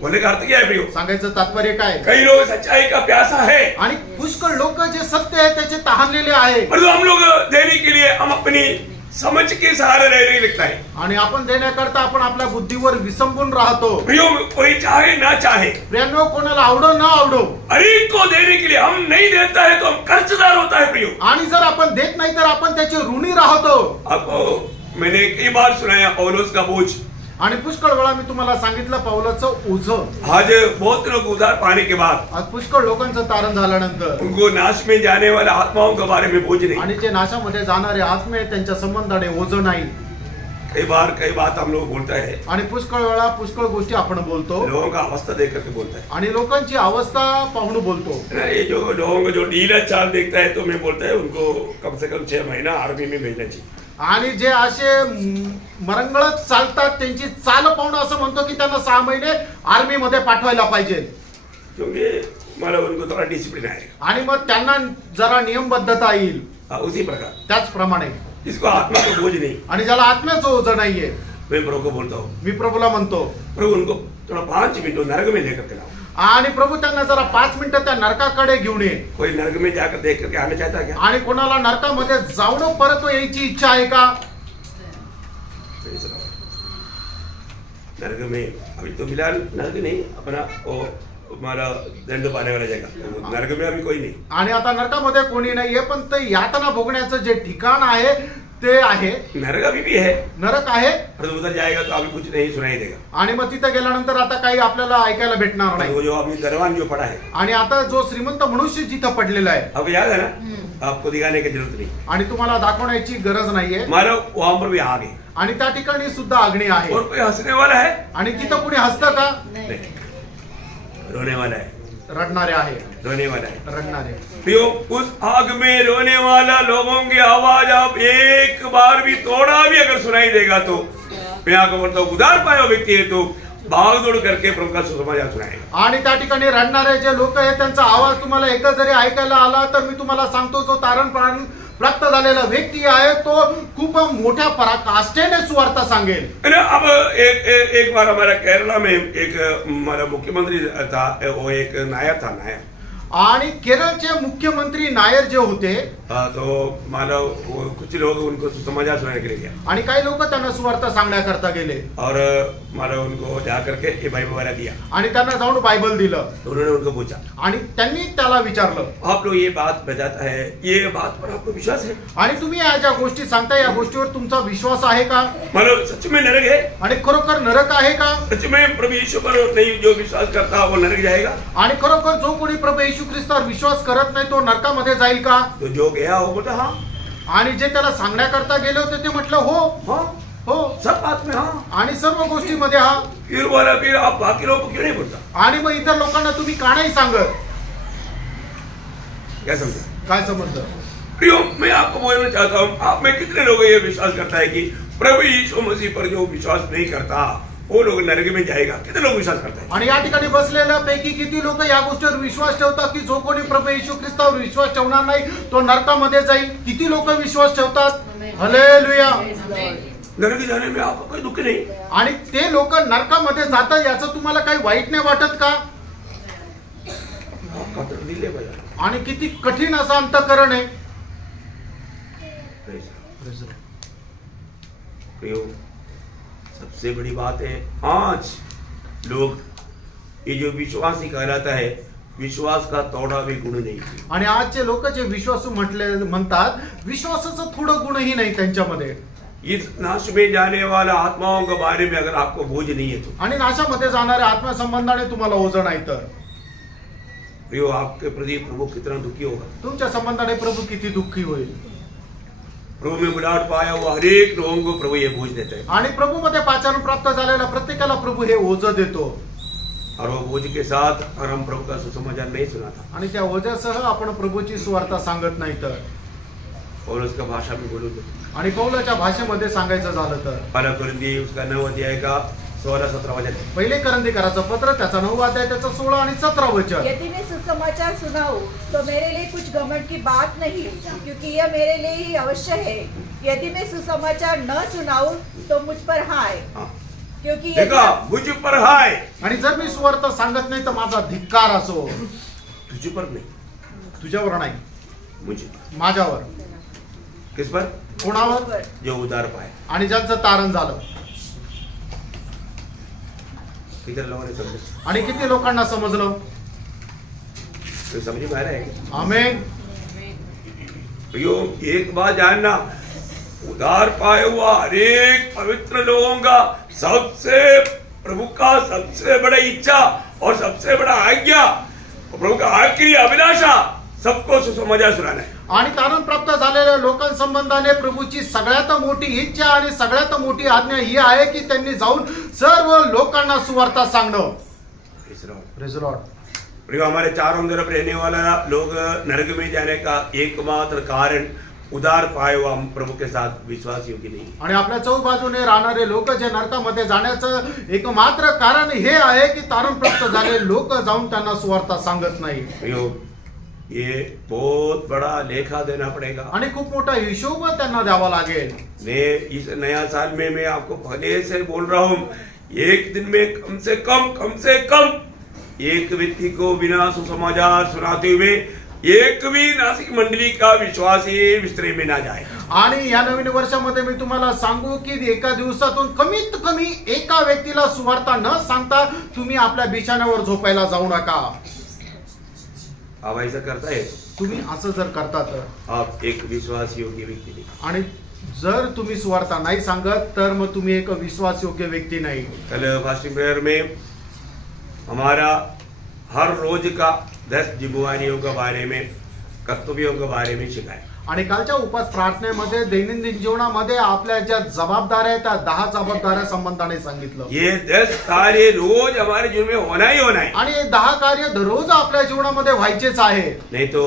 बोलने का अर्थ क्या है प्रियो? सांगायचं तात्पर्य काय? कई लोग सच्चाई का प्यासा है आणि पुष्कळ लोक जे सत्य आहे त्याचे तहानलेले आहे. मतलब हम लोग देने के लिए हम अपनी समझ के सहारे रहने लगता है। आणि आपण देण्याकरता आपण आपल्या बुद्धीवर विसंबून राहतो। प्रियो, कोई चाहे ना चाहे, प्रियो, कोणाला आवडो ना आवडो, हर एक को देने के लिए हम नहीं देता है तो हम कर्जदार होता है प्रियो। आणि जर आपण देत नाही तर आपण त्याचे ऋणी राहतो। आपको मैंने कई बार सुनाया पौलुस का बोझ, आणि पुष्कळ वेळा मी तुम्हाला सांगितलं पौलाचं ओझं। आज बहुत लोग उधार पाने के बाद, आज पुष्कळ लोकांचं तारण झाल्यानंतर उनको नाश में जाने वाले आत्माओं के बारे में बोझ नहीं, आणि जे नाशामध्ये जाणारे आत्मे त्यांच्या संबंधाने ओझं नाही। कई बात हम लोग बोलता है, आणि पुष्कळ वेळा पुष्कळ गोष्टी आपण बोलतो, लोगों का अवस्था देख करके बोलता है, आणि लोकांची अवस्था पाहून बोलतो। ये जो लोगों को जो ढीला चाल देखता है तो मैं बोलता है उनको कम से कम 6 महीना आर्मी में भेजना चाहिए। आणि जे असे मरंगळत चालतात त्यांची चाल पाहून असं म्हणतो की त्यांना 6 महिने आर्मी मध्ये पाठवायला पाहिजे, क्योंकि मतलब उनको थोड़ा डिसिप्लिन आएगा, आणि मग त्यांना जरा नियमबद्धता येईल। उसी प्रकार त्याचप्रमाणे जिसको आत्मा का बोझ नहीं, आणि ज्याला आत्म्याचं ओझं नाहीये, मैं प्रभु को बोलता हूँ, मी प्रभूला म्हणतो प्रभु उनको थोड़ा 5 मिनट नरक में लेकर के लाओ, आणि प्रभु त्यांना जरा 5 मिनिटं त्या नरकाकडे घेऊन ये। कोई नरक में जाकर देख करके आना चाहता है क्या? आणि कोणाला नरकामध्ये जाऊन परत यायची इच्छा आहे का? नरक में अभी तो फिलहाल नरक नहीं, अपना वो हमारा दंड पाने वाला जगह, नरक में अभी कोई नहीं। आणि आता नरकामध्ये कोणी नाहीये, पण ते यातना भोगण्याचं जे ठिकाण आहे ते आहे, नरक अभी भी है, नरक आहे, पर उधर जाएगा तो अभी कुछ नहीं सुनाई देगा। आणि मग तिथे गेल्यानंतर आता काही आपल्याला ऐकायला भेटणार नाही। वो जो अभी धनवान जो पड़ा है, आणि आता जो श्रीमंत मनुष्य जिथं पडलेला आहे, आपको याद है ना, आपको दिखाने की जरूरत नहीं, आणि तुम्हाला दाखवण्याची गरज नाहीये, मारो वहां पर भी आग है, आणि त्या ठिकाणी सुद्धा अग्नी आहे। और कोई हंसने वाला है? आणि तिथं कोणी हसतं का? नहीं, रोने वाला है, रडणारे आहे, रोने वाला है, रडणारे। प्रियो, उस आग में रोने वाला लोगों की आवाज आप एक बार भी थोड़ा भी अगर सुनाई देगा तो मैं आपको बोलता हूँ, उधार पाया व्यक्ति है तो भागदौड़ करके प्रभु का सुसमाचार सुनाएगा। आणि त्या ठिकाणी रडणारे जे लोक आहेत त्यांचा आवाज तुम्हाला एकदा जरी ऐकायला आला तर मी तुम्हाला सांगतो, जो तारण प्राप्त झालेला व्यक्ती आहे तो खूप मोठ्या पराकाष्ठेने सुवार्ता सांगेल। अब एक बार हमारा केरला में एक हमारा मुख्यमंत्री था, वो एक नायर था, नायर, आणि केरळचे मुख्यमंत्री नायर जे होते, तो मानव कुछ लोग उनको सुसमाचार सुनाने के लिए गया, आणि काही लोक त्यांना सुवार्ता सांगण्याकरता गेले, और मानव उनको जा करके ये बाइबल वगैरह दिया, आणि त्यांना जाऊन बायबल दिलं, उन्होंने उनको पूछा, आणि त्यांनी त्याला विचारलं, आप लोग ये बात बताता है, ये बात पर आपको विश्वास है? आणि तुम्ही या ज्या गोष्टी सांगता या गोष्टीवर तुमचा विश्वास आहे का? मानव सच में नरक है? आणि खरोखर नरक आहे का? सच में प्रभु यीशु पर नहीं जो विश्वास करता वो नरक जाएगा? आणि खरोखर जो कोणी प्रभू येशू ख्रिस्तावर विश्वास करत नाही तो नरकामध्ये जाईल का? तो जो गया वो बोलता हाँ, आणि जे त्याला सांगण्याकरता गेले होते ते म्हटलं हो, हाँ, हो, सब बात में हाँ, आणि सर्व गोष्टीमध्ये हा। फिर बोला, फिर आप बाकी लोगों को क्यों नहीं बोलता? आणि मग इतर लोकांना तुम्ही का नाही सांगत? क्या समझा? काय समजलं? प्रियो, मैं आपको बोलना चाहता हूँ, आप में कितने लोग ये विश्वास करता है कि प्रभु यीशु मसीह पर जो विश्वास नहीं करता वो लोग नरक में जाएगा? कितने लोग विश्वास करते हैं? आणि या ठिकाणी बसलेल्या पैकी किती लोक या गोष्टीवर विश्वास ठेवतात की जो कोणी प्रभू येशू ख्रिस्तावर विश्वास ठेवणार नाही तो नरकामध्ये जाईल? किती लोक विश्वास ठेवतात? हालेलुया। नरक जाने में आपको कोई दुख नहीं, आणि ते लोक नरकामध्ये जातात याचं तुम्हाला काही वाईट नाही वाटत का? आपका तो दिल है भैया। आणि किती कठीण असं अंतःकरण आहे। प्रियो, सबसे बड़ी बात है आज लोग ये जो विश्वासी कहलाता है, विश्वास का थोड़ा भी गुण नहीं। आणि आजचे लोक जे विश्वासू म्हणतात विश्वासाचं थोडं गुणही नाही त्यांच्यामध्ये। इस नाश में जाने वाला आत्माओं के बारे में अगर आपको बोझ नहीं है तो, आणि नाशामध्ये जाणाऱ्या आत्मा संबंधाने तुम्हाला ओझं नाही तर प्रियो, आपके प्रति प्रभु कितना दुखी होगा? तुमच्या संबंधाने प्रभू किती दुःखी होईल। प्रभु में बुलाहट पाया हुआ हर एक लोगों को प्रभु ये बोझ देता है, आणि प्रभू मध्ये पाचारण प्राप्त झालेल्या प्रत्येकाला प्रभू हे ओझं देतो, और वो बोझ के साथ अगर हम प्रभु का सुसमाचार नहीं सुनाता, आणि त्या ओझ्यासह आपण प्रभूची सुवार्ता सांगत नाही तर, और उसका भाषा में बोलूं तो आणि पौलाच्या भाषेमध्ये सांगायचं झालं तर पहला कुरिन्थी उसका 9 अध्याय का 16-17 वचन, पहिले करंथीकराचं पत्र त्याचा 9 अध्याय त्याचं 16 आणि 17 वचन। यदि मैं सुसमाचार सुनाऊं तो मेरे लिए कुछ घमंड की बात नहीं, क्योंकि यह मेरे लिए ही अवश्य है। यदि मैं सुसमाचार न सुनाऊं तो मुझ पर हाय, क्योंकि देखा मुझ पर हाय। आणि जर मी सुवार्ता सांगत नाही तर माझा धिक्कार असो। तुझे पर नहीं, तुझ्यावर नाही, मुझे, माझ्यावर। किस पर? कोणावर? जो उधार पाए आणि ज्यांचं तारण झालं. किती लोकांनी समजलं? आणि किती लोकांना समजलं? तो समझ में आ रहा है? आमेन. एक बात जानना, उधार पाए हुआ हरेक पवित्र लोगों का सबसे प्रभु का सबसे बड़ा इच्छा और सबसे बड़ा आज्ञा, प्रभु का आखिरी अभिलाषा सबको सुसमाचार सुनाना है. आणि तारण प्राप्त झालेल्या लोकांसंबंधाने प्रभूची सगळ्यात मोठी इच्छा आणि सगळ्यात मोठी आज्ञा ही आहे की त्यांनी जाऊन सर्व लोकांना सुवार्ता सांगणं. Praise Lord. हमारे चारों तरफ रहने वाला लोग नरक में जाने का एकमात्र कारण उधार पाए हुआ प्रभु के साथ विश्वास योग्य नहीं. आणि आपल्या चौबाजूने राहणारे लोक जे नरकामध्ये जाण्याचं एकमात्र कारण हे आहे की तारण प्राप्त झालेले लोक जाऊन त्यांना सुवार्ता सांगत नाही. ये बहुत बड़ा लेखा देना पड़ेगा आणि खूप मोठा हिशोब त्यांना द्यावा लागेल. इस नया साल में मैं आपको पहले से बोल रहा हूँ, एक दिन में कम से कम एक व्यक्ति को बिना सुसमाचार सुनाते हुए एक भी नासिक मंडली का विश्वासी विस्तरे में ना जाए. आणि या नवीन वर्षामध्ये मी तुम्हाला सांगू की एका दिवसातून कमीत कमी एका व्यक्तीला सुवार्ता न सांगता तुम्ही आपल्या बिछाण्यावर झोपायला जाऊ नका. आप ऐसा करता है? तुम्ही असं जर करता तर आप एक विश्वास योग्य व्यक्ती नहीं. आणि जर तुम्ही सुवार्ता नाही सांगत तर मग तुम्ही एक विश्वास योग्य व्यक्ती नाही. कल फास्टिंग प्रेयर में हमारा हर रोज का 10 जिम्मेवारियों के बारे में, कर्तव्यों के बारे में सिखाया. आणि कालच्या उपास प्रार्थनेमध्ये दैनंदिन जीवनामध्ये आपल्या ज्या जबाबदाऱ्या आहेत त्या 10 जबाबदाऱ्या संबंधाने सांगितलं. ये 10 कार्य रोज हमारे जीवन में होना ही होना है. आणि हे 10 कार्य दररोज आपल्या जीवनामध्ये व्हायचेच आहे. नहीं तो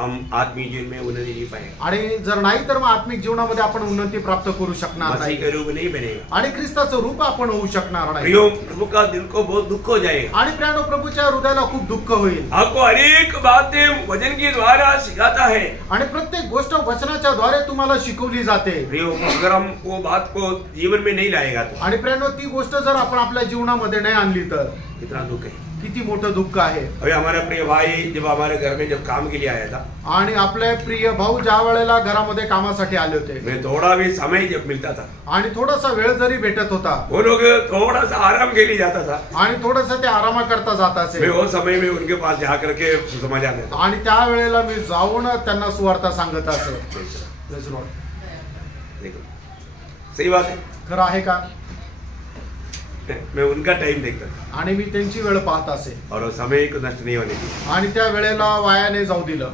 हम आत्मिक जीवन में उन्नति नहीं पाएंगे. आणि जर नाही तर मग आत्मिक जीवनामध्ये आपण उन्नती प्राप्त करू शकणार मसीह नाही के रूप नहीं बनेगा. आणि ख्रिस्ताचं रूप आपण होऊ शकणार नाही. प्रियो, प्रभु का दिल को बहुत दुख हो जाएगा. आणि प्रियानो, प्रभूच्या हृदयाला खूप दुःख होईल. आपको अनेक बातें वचन के द्वारा सिखाता है. आणि प्रत्येक गोष्ट वचनाच्या द्वारे तुम्हाला शिकवली जाते. प्रियो, अगर हम वो बात को जीवन में नहीं लाएगा तो आणि प्रियानो, ती गोष्ट जर आपण आपल्या जीवनामध्ये नाही आणली तर कितना दुख है. किती मोठं दुःख आहे. अभी हमारा प्रिय भाई जब हमारे घर में जब काम के लिए आया था, आणि आपले प्रिय भाऊ ज्या वेळेला घरामध्ये कामासाठी आले होते, मैं थोड़ा भी समय जब मिलता था आणि थोडासा वेळ जरी भेटत होता, वो लोग थोड़ा सा आराम के लिए जाता था, आणि थोडस ते आरामा करता जात असे, मैं वो समय में उनके पास जा करके सुसमाचार देता. आणि त्या वेळेला मी जाऊन त्यांना सुवार्ता सांगत असे. देखो, सही बात है. खरं आहे का? मैं उनका टाइम देखता था आणि मी त्यांची वेळ पाहत असे और वो समय को नष्ट नहीं होने दिया. आणि त्या वेळेला वायाने जाऊ दिलं.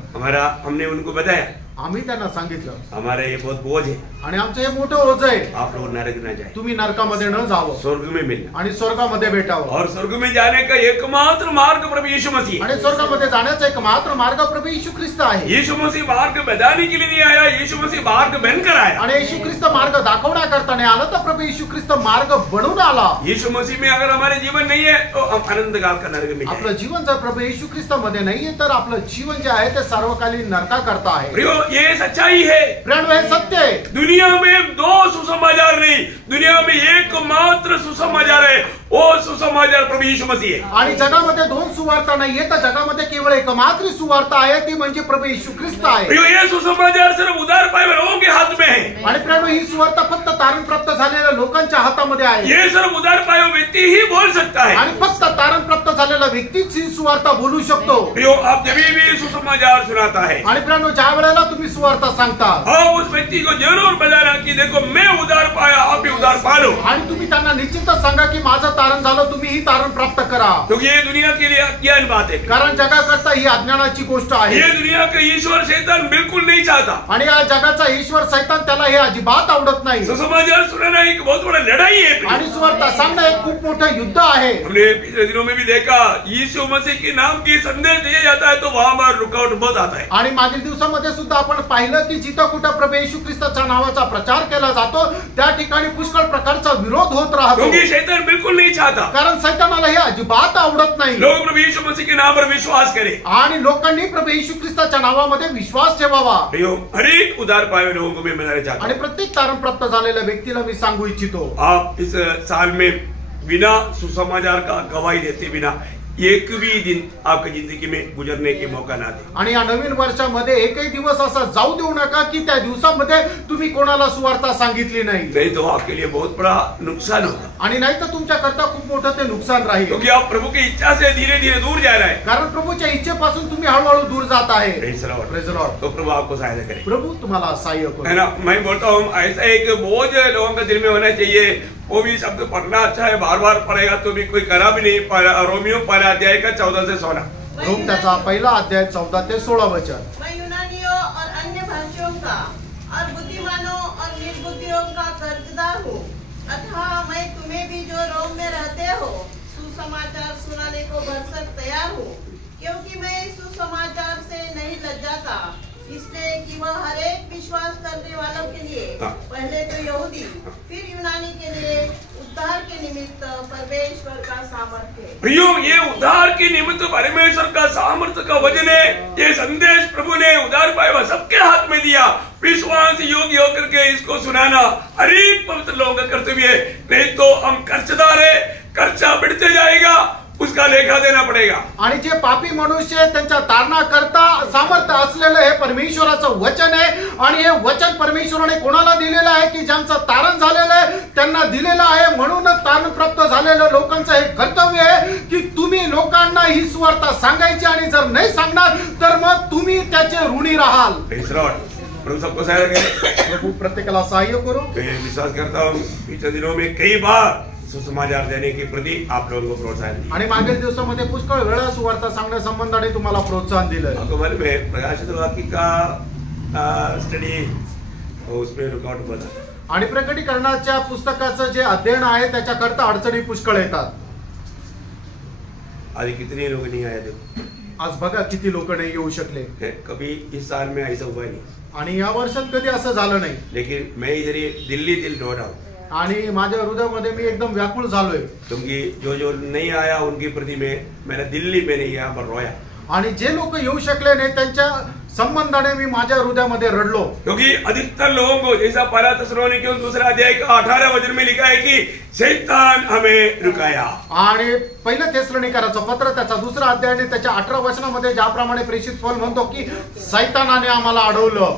हमने उनको बताया आम्ही त्यांना सांगितलं हमारे ये बहुत बोझ है, आणि आमचं हे मोठं ओझ आहे, आप लोग नरक न जाए, तुम्ही नरकामध्ये न जावं स्वर्ग में मिलना. आणि स्वर्गामध्ये भेटावं. और स्वर्ग में जाने का एकमात्र मार्ग प्रभु यीशु मसीह. आणि स्वर्गामध्ये जाण्याचा एक मात्र मार्ग प्रभू येशू ख्रिस्त आहे. यीशु मसीह मार्ग बताने के लिए नहीं आया, यीशु मसीह मार्ग बनकर आया. आणि येशू ख्रिस्त मार्ग दाखवण्याकरता नाही आला, तर प्रभू येशू ख्रिस्त मार्ग बनवून आला. यीशु मसीह में अगर हमारे जीवन नहीं है तो हम अनंत काल का नरक में आपलं जीवन जर प्रभू येशू ख्रिस्तामध्ये नाहीये तर आपलं जीवन जे आहे ते सर्वकालीन नरका करता आहे. प्रियो, ये सच्चाई है. प्रियो, हे सत्य आहे. दुनिया में 2 सुसमाचार नहीं, दुनिया में एकमात्र सुसमाचार है, वो सुसमाचार प्रभु यीशु मसीह है. आणि जगामध्ये 2 सुवार्ता नाहीये, तर जगामध्ये केवळ एकमात्र सुवार्ता आहे, ती म्हणजे प्रभू येशू ख्रिस्त आहे. प्रियो, ये सुसमाचार सिर्फ उधार पाए हुए लोगों के हाथ में है. आणि प्रियो, ही सुवार्ता फक्त तारण प्राप्त झालेल्या लोकांच्या हातामध्ये आहे. ये सिर्फ उधार पाए हुए व्यक्ति ही बोल सकता है. आणि फक्त तारण प्राप्त झालेला व्यक्तीच ही सुवार्ता बोलू शकतो. प्रियो, आप जब भी सुसमाचार सुनाता है, आणि प्रियो, ज्या वेळेला तुम्ही सुवार्ता सांगता, उस व्यक्ति को जरूर बताना कि देखो मैं उधार पाया, आप भी उधार पा लो. आणि तुम्ही त्यांना निश्चितच सांगा की माझं तारण झालं, तुम्ही ही तारण प्राप्त करा. क्योंकि ये दुनिया के लिए अज्ञान बात है. कारण जगाकरता ही अज्ञानाची गोष्ट आहे. ये दुनिया का ईश्वर शैतान बिल्कुल नहीं चाहता. आणि या जगाचा ईश्वर सैतान त्याला हे अजिबात आवडत नाही. सुसमाचार सुनाना एक बहुत बड़ा लड़ाई है. आणि सुवार्ता सांगणं एक खूप मोठं युद्ध आहे. हमने पिछले दिनों में भी देखा, यीशु मसीह के नाम की संदेश दिया जाता है तो वहां पर रुकावट बहुत आता है. आणि मागील दिवसामध्ये सुद्धा आपण पाहिलं की जिथं कुठं प्रभू येशू ख्रिस्ताच्या नावाचा प्रचार केला जातो त्या ठिकाणी पुष्कळ प्रकारचा विरोध होत राहतो. क्योंकि शैतान बिल्कुल नहीं चाहता. कारण सैतानाला हे अजिबात आवडत नाही. लोग प्रभु यीशु मसीह के नाम पर विश्वास करें. आणि लोकांनी प्रभू येशू ख्रिस्ताच्या नावामध्ये विश्वास ठेवावा. हर एक उधार पाए हुए लोगों को मैं बताना चाहता हूं. आणि प्रत्येक तारण प्राप्त झालेल्या व्यक्तीला मी सांगू इच्छितो, आप इस साल में बिना सुसमाचार का गवाही देते बिना एक भी दिन आपकी जिंदगी में गुजरने के मौका ना दे। आणि या नवीन वर्षामध्ये एकही दिवस असा जाऊ देऊ नका की त्या दिवसामध्ये तुम्ही कोणाला सुवार्ता सांगितली नाही तो आपके लिए बहुत बड़ा नुकसान होगा। आणि नाही तर तुमच्या करता खूप मोठं ते नुकसान राहील, क्योंकि आप प्रभु की इच्छा से धीरे धीरे दूर जा रहे हैं। कारण प्रभूच्या इच्छेपासून तुम्ही हळूहळू दूर जात आहे। Praise the Lord. तो प्रभु आपको सहायता करे, प्रभु तुम्हाला सहाय्य करो, है ना। मैं बोलता हूँ ऐसा एक बोझ लोगों के दिल में होना चाहिए, वो भी शब्द पढ़ना अच्छा है, बार बार पढ़ेगा तो भी कोई करा भी नहीं। रोमियो पहला अध्याय का 14 से 16, रोम त्याचा पहिला अध्याय 14 ते 16 वचन। मैं यूनानियों और अन्य भाषियों का और बुद्धिमानों और निर्बुद्धियों का कर्जदार हूँ, अतः मैं तुम्हें भी जो रोम में रहते हो सुसमाचार सुनाने को भरसक तैयार हूँ, क्योंकि मैं सुसमाचार से नहीं लज्जाता, इसलिए कि वह हर एक विश्वास करने वालों के लिए, पहले तो यहूदी फिर यूनानी के लिए उद्धार के निमित्त परमेश्वर का सामर्थ्य है। प्रियो, ये उद्धार के निमित्त परमेश्वर का सामर्थ्य का वचन है। ये संदेश प्रभु ने उद्धार पाए हुआ सबके हाथ में दिया। विश्वास योग्य होकर के इसको सुनाना हर एक पवित्र लोगों का कर्तव्य है, नहीं तो हम कर्जदार है, कर्जा बढ़ते जाएगा, उसका लेखा देना पडेगा। आणि जे पापी मनुष्य त्यांच्या तारणा करता सामर्थ्य असलेलं हे परमेश्वराचं वचन आहे, आणि हे वचन परमेश्वराने कोणाला दिलेलं आहे की ज्यांचं तारण झालेलं आहे त्यांना दिलेलं आहे। म्हणूनच तारण प्राप्त झालेल्या लोकांचं हे कर्तव्य आहे की तुम्ही लोकांना ही सुवार्ता सांगायची, आणि जर नाही सांगणार तर मग तुम्ही त्याचे ऋणी राहाल। प्रभु सबको सहायता करे, प्रभु प्रत्येकाला सहाय्य करो। मैं विश्वास करता हूँ पिछले दिनों में कई बार सुसमाचार देने के प्रति आप लोगों को प्रोत्साहन दिया, आणि मागील दिवसामध्ये पुष्कळ वेळा सुवार्ता सांगण्या संबंधाने तुम्हाला प्रोत्साहन दिलं। आपको मालूम है प्रकाशित वाक्य का स्टडी उसमें रुकावट बना, आणि प्रकटीकरणाच्या पुस्तकाचं जे अध्ययन आहे त्याच्याकरता अडचणी पुष्कळ येतात। आज कितने लोग नहीं आए, देखो आज बघा किती लोक नाही येऊ शकले। कभी इस साल में ऐसा हुआ नहीं, आणि या वर्षात कधी असं झालं नाही। लेकिन मैं इधर दिल्ली दिल रो रहा हूँ, आणि माझ्या हृदयामध्ये मी एकदम व्याकुळ झालोय, क्योंकि जो नहीं आया उनकी प्रति में मैंने दिल्ली में नहीं यहाँ पर रोया। आणि जे लोक येऊ शकले नाही त्यांच्या संबंधाने मी माझ्या हृदयामध्ये रडलो, क्योंकि अधिकतर लोगों को जैसा पहला थिस्सलुनीकियों दूसरा अध्याय का 18 वचन में लिखा है कि शैतान हमें रुकाया। आणि पहिलं थिस्सलुनीकराचं पत्र त्याचा दुसरा अध्याय आणि त्याच्या 18 वचनामध्ये ज्याप्रमाणे प्रेषित पौल म्हणतो की सैतानाने आम्हाला अडवलं।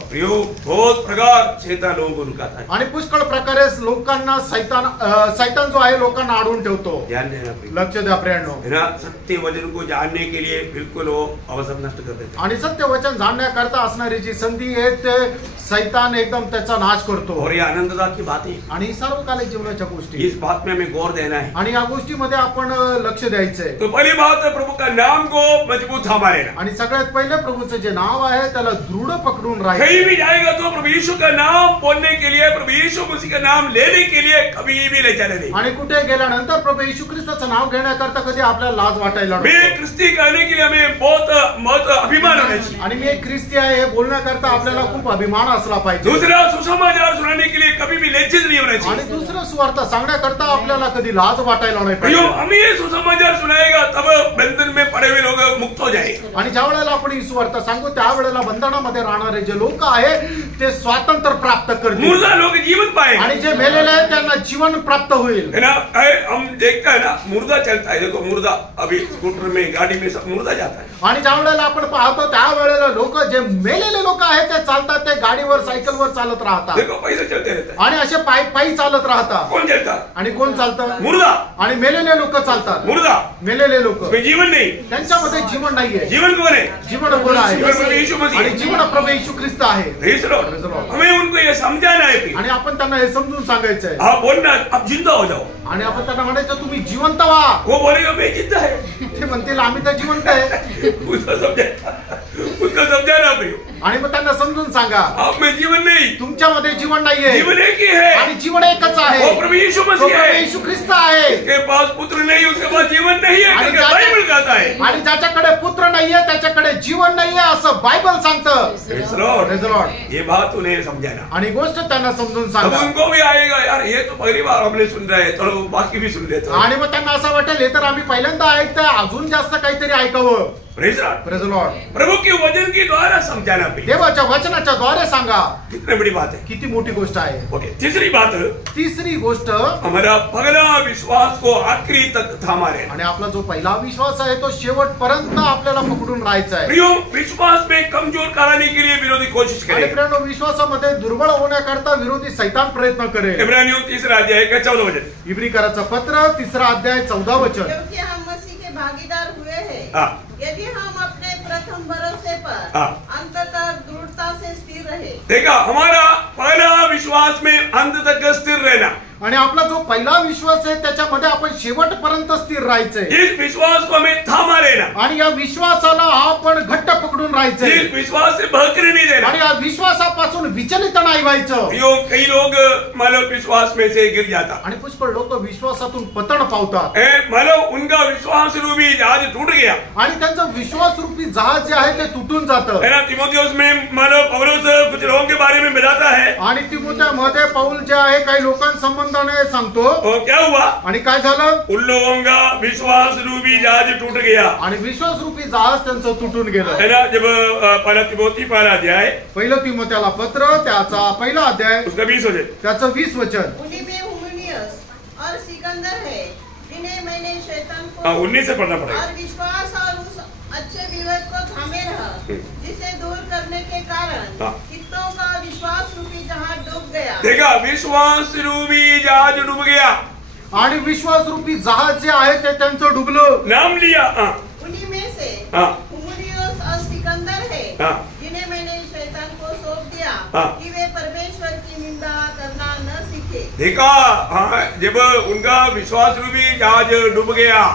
बहुत प्रकार शैतान लोगों को रुकाता है, आणि पुष्कळ प्रकारे लोकांना सैतान जो आहे लोकांना अडवून ठेवतो। ध्यान देना, लक्ष द्या प्रियांनो, सत्य वचन को जानने के लिए बिल्कुल वो अवसर नष्ट कर देते, आणि सत्य वचन जाणण्याकरता असणारी जी संधी आहे ते सैतान एकदम त्याचा नाश करतो। और ये आनंददायक की बात है, आणि सर्वकालिक जीवनाच्या गोष्टी, इस बात में हमें गौर देना है, आणि या गोष्टीमध्ये आपण लक्ष द्यायचंय। तो पहली बात है प्रभु का नाम को मजबूत थामा लेना, आणि सगळ्यात पहिले प्रभूचं जे नाव आहे त्याला दृढ पकडून कहीं राहायचं। भी जाएगा तो प्रभु यीशु का नाम बोलने के लिए, प्रभु यीशु मसीह का नाम लेने के लिए कभी भी ले जाने नहीं। आणि कुठे गेल्यानंतर प्रभू येशू ख्रिस्ताचं नाव घेण्याकरता कधी आपल्याला लाज वाटायला नको। मैं क्रिस्ती कहने के लिए हमें बहुत अभिमान होना चाहिए। आणि मी एक ख्रिस्ती आहे हे बोलण्याकरता आपल्याला खूप अभिमान असला पाहिजे। दूसरा सुसमाचार सुनाने के लिए कभी भी लज्जित नहीं होना आणि चाहिए। दुसरं सुवार्ता सांगण्याकरता आपल्याला कधी लाज वाटायला नाही प्रियो, पाहिजे। हम ये सुसमाचार सुनाएगा तब बंधन में पड़े हुए लोग मुक्त हो जाएंगे। आणि ज्या वेळेला आपण ही सुवार्ता सांगू त्यावेळेला बंधनामध्ये राहणारे जे लोक आहेत ते स्वातंत्र्य प्राप्त करतील, मुर्दा लोग जीवन पाएंगे, आणि जे मेलेले आहेत त्यांना जीवन प्राप्त होईल। है ना। हम देखते हैं ना, मुर्दा चलता है, देखो मुर्दा अभी स्कूटर में गाड़ी में सब मुर्दा जाता है, आणि ज्या वेळेला आपण पाहतो त्यावेळेला लोक जे मेलेले लोक आहेत ते चालतात, ते गाडीवर सायकलवर चालत राहतात, देखो पैसे चलते रहते हैं। आणि असे पायी चालत राहतात। कौन चलता? आणि कोण चालतं? मुर्दा। आणि मेलेले लोक चालतात, मुर्दा, मेलेले लोक, उसमें जीवन नहीं, त्यांच्यामध्ये जीवन नाहीये। जीवन कौन है? जीवन कोण आहे? जीवन प्रभु यीशु मसीह आणि है। जीवन प्रभू येशू ख्रिस्त आहे। Praise the Lord। हमें उनको ये समझाना है कि आणि आपण त्यांना हे समजून सांगायचंय, आप बोलना आप जिंदा हो जाओ, आणि आपण त्यांना म्हणायचं तुम्ही जिवंत व्हा। वो बोलेगा मैं जिंदा है, ते म्हणतील आम्ही तर जिवंत आहे। उसको समझाना प्रियो, आणि मग त्यांना समजून सांगा आप में जीवन नहीं, तुमच्यामध्ये जीवन नाहीये, जीवन एक ही है, आणि जीवन एकच आहे, वो प्रभु यीशु तो मसीह प्रभू है। येशू ख्रिस्त आहे। उसके पास पुत्र नहीं, उसके पास जीवन नहीं है, आणि करके बाइबल कहता है। आणि ज्याच्याकडे पुत्र नाहीये, त्याच्याकडे जीवन नाहीये असं बायबल सांगतं. Praise the Lord. Praise the Lord. ये बात उन्हें समझाना. आणि गोष्ट त्यांना समजून अब सांगा. उनको भी आएगा यार, ये तो पहली बार हमने सुन रहे हैं, चलो बाकी भी सुन लेते हैं. आणि मग त्यांना असं वाटेल हे तर आम्ही पहिल्यांदा ऐकतोय, अजून जास्त काहीतरी ऐकावं. Praise the Lord. Praise the Lord. प्रभु के वचन के द्वारा समझाना भी देवाच्या वचनाच्या द्वारे सांगा. कितनी बड़ी बात है. किती मोठी गोष्ट आहे. ओके, तीसरी बात, तिसरी गोष्ट, हमारा पहला विश्वास को आखिरी तक थामा रहना. आणि आपला जो पहिला विश्वास आहे तो शेवटपर्यंत आपल्याला पकडून राहायचा आहे. प्रियो, विश्वास में कमजोर कराने के लिए विरोधी कोशिश आणि करे. प्रियानो, विश्वासामध्ये दुर्बळ होण्याकरता विरोधी सैतान प्रयत्न करेल. इब्रानियों 3 अध्याय का 14 वचन. इब्रिकराचं पत्र 3 अध्याय 14 वचन. क्योंकि हम मसीह के भागीदार हुए हैं, हाँ. यदि हम अपने प्रथम भरोसे पर हाँ. अंत तक दृढ़ता से स्थिर रहे. देखा, हमारा पहला विश्वास में अंत तक स्थिर रहना. आणि आपला जो पहिला विश्वास आहे त्याच्यामध्ये आपण शेवटपर्यंत स्थिर राहायचंय. इस विश्वास को हमें थामा रहना. आणि या विश्वासाला आपण घट्ट पकडून राहायचंय. इस विश्वास से भड़कने नहीं देना. आणि या विश्वासापासून विचलित नाही व्हायचं. प्रियो, कई लोग मानव विश्वास में से गिर जाता. आणि पुष्कळ लोक विश्वासातून पतन पावतात. मानव उनका विश्वास रूपी जहाज टूट गया. आणि त्यांचं विश्वास रूपी जहाज जे आहे ते तुटून जातं. है ना. तिमोथियुस में मानव पौलुस कुछ लोगों के बारे में बताता है. आणि तिमोथेमध्ये पौल जे आहे काही लोकांसंबंधाने सांगतो. क्या हुआ? आणि काय झालं? उन लोगों का विश्वास रूपी जहाज टूट गया. आणि विश्वास रूपी जहाज त्यांचं तुटून गेलं. है ना. जब पहला तिमोथी 1 अध्याय, पहिलं तिमोथेला पत्र त्याचा पहिला अध्याय उसका 20 वचन. त्याचं 20 वचन. उन्हीं में हुमिनियस और सिकंदर है, जिन्हें मैंने शैतान को 19 से पढ़ना पड़ेगा. और विश्वास और उस अच्छे विवेक को थामे रहा, जिसे दूर करने के कारण हाँ. कितनों का विश्वास रूपी जहाज डूब गया. देखा, विश्वास रूपी जहाज डूब गया. आणि विश्वास रूपी जहाज जे आहे ते त्यांचं डुबलं. नाम लिया. उन्हीं में से हाँ. हुमिनियस और सिकंदर है, हाँ. जिन्हें मैंने शैतान को सौंप दिया, हाँ. कि वे परमेश्वर की निंदा करना न सीखे. देखा, हाँ, जब उनका विश्वास रूपी जहाज डूब गया,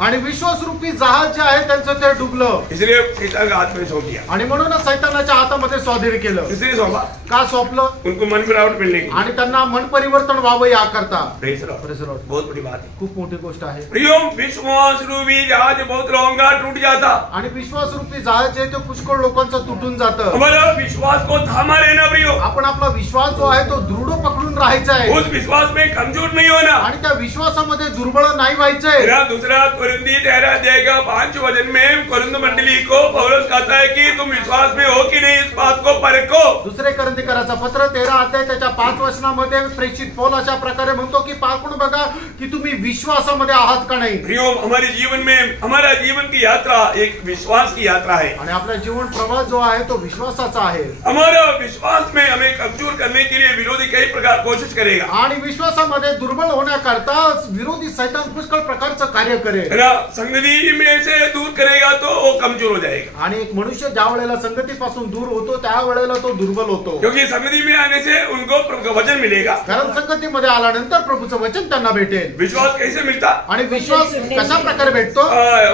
आणि विश्वास रूपी जहाज जे आहे त्यांचं ते डुबलं. इसलिए शैतान के हाथ में सौंप दिया. आणि म्हणूनच सैतानाच्या हातामध्ये स्वाधीन केलं. इसलिए सौंपा का सोपलं? उनको मन फिरावट मिलने की. आणि त्यांना मन परिवर्तन व्हावं याकरता. Praise the Lord. Praise the Lord. बहुत बड़ी बात है. खूप मोठी गोष्ट आहे. प्रियो, विश्वास रूपी जहाज बहुत लोगों का टूट जाता. आणि विश्वास रूपी जहाज जे ते पुष्कळ लोकांचं तुटून जातं. हमारा विश्वास को थामा रहना प्रियो. आपण आपला विश्वास जो आहे तो दृढ पकडून राहायचा आहे. उस विश्वास में कमजोर नहीं होना. आणि त्या विश्वासामध्ये दुर्बळ नाही व्हायचंय. मेरा दूसरा कोरिन्थी 13 अध्याय का 5 वचन में कोरिन्थ मंडली को पौलुस कहता है कि तुम विश्वास में हो कि नहीं, इस बात को परखो. दुसरे कोरिन्थीकराचं पत्र 13 अध्याय त्याच्या 5 वचनामध्ये प्रेषित पौल अशा प्रकारे म्हणतो की पाकून बघा की तुम्ही विश्वासामध्ये आहात का नाही. प्रियो, हमारे जीवन में, हमारा जीवन की यात्रा एक विश्वास की यात्रा है. आणि आपला जीवन प्रवास जो आहे तो विश्वासाचा आहे. हमारा विश्वास में हमें कमजोर करने के लिए विरोधी कई प्रकार कोशिश करेगा. आणि विश्वासामध्ये दुर्बल होण्याकरता विरोधी सैतान पुष्कळ प्रकारचं कार्य करेल. संगति में से दूर करेगा तो वो कमजोर हो जाएगा. आणि एक मनुष्य ज्या वेळेला संगतीपासून दूर होतो त्या वेळेला तो दुर्बल होतो. क्योंकि संगति में आने से उनको प्रभु का वचन मिलेगा. कारण संगतीमध्ये आल्यानंतर प्रभूचं वचन त्यांना भेटेल. विश्वास कैसे मिलता? आणि विश्वास कशा प्रकारे भेटतो?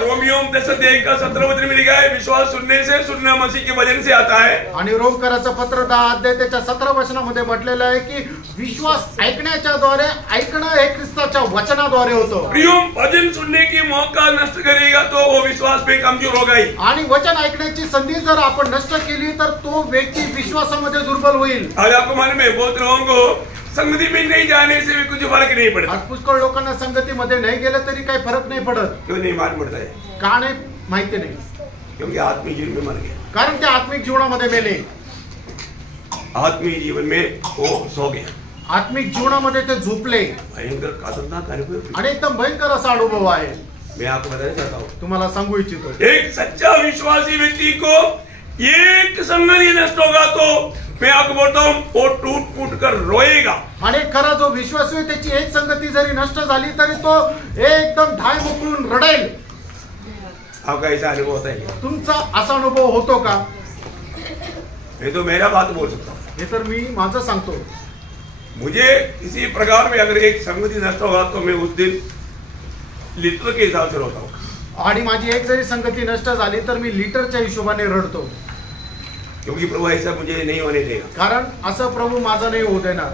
रोमियो 10 अध्याय का 17 वचन में लिखा है, विश्वास सुनने से, सुनना मसीह के वचन से आता है. आणि रोमकराचं पत्र 10 अध्याय त्याच्या 17 वचनामध्ये म्हटलेलं आहे की विश्वास ऐकण्याच्या द्वारे, ऐकणं हे ख्रिस्ताच्या वचनाद्वारे होतं. प्रियो, वचन सुनने की मौका नष्ट करेगा तो वो विश्वास में कमजोर होगा ही. आणि वचन ऐकण्याची संधी जर आपण नष्ट केली तर तो व्यक्ती विश्वासामध्ये दुर्बल होईल. आज आपको मालूम है, बहुत लोगों को संगति में नहीं जाने से भी कुछ फर्क नहीं पड़ता. आज पुष्कळ लोकांना संगतीमध्ये नाही गेलं तरी काही फरक नाही पडत. क्यों नहीं मालूम पड़ता है? का नाही माहिती नाही. क्योंकि आत्मिक जीवन में मर गया. कारण ते आत्मिक जीवनामध्ये मेले. आत्मिक जीवन में वो सो गया. आत्मिक जीवनामध्ये ते झोपले. भयंकर खतरनाक अनुभव. आणि एकदम भयंकर असा अनुभव आहे. मैं आपको बताना चाहता हूँ, तुम्हाला सांगू इच्छितो, एक सच्चा विश्वासी व्यक्ति को एक संगति नष्ट होगा तो मैं आपको बोलता हूँ वो टूट फूट कर रोएगा. आणि खरा जो विश्वासी आहे त्याची एक संगती जरी नष्ट झाली तरी तो एकदम ढाय मोकळून रडेल. आपका ऐसा अनुभव होता है? तुमचा असा अनुभव होतो का? मैं तो मेरा बात बोल सकता हूँ. हे तर मी माझं सांगतो. मुझे इसी प्रकार में अगर एक संगति नष्ट होगा तो मैं उस दिन लीटर के हिसाब से रोता हूँ. आणि माझी एक जरी संगती नष्ट झाली तर मी लिटरच्या हिशोबाने रडतो. क्योंकि प्रभु ऐसा मुझे नहीं होने देगा. कारण असं प्रभू माझं नाही होऊ देणार.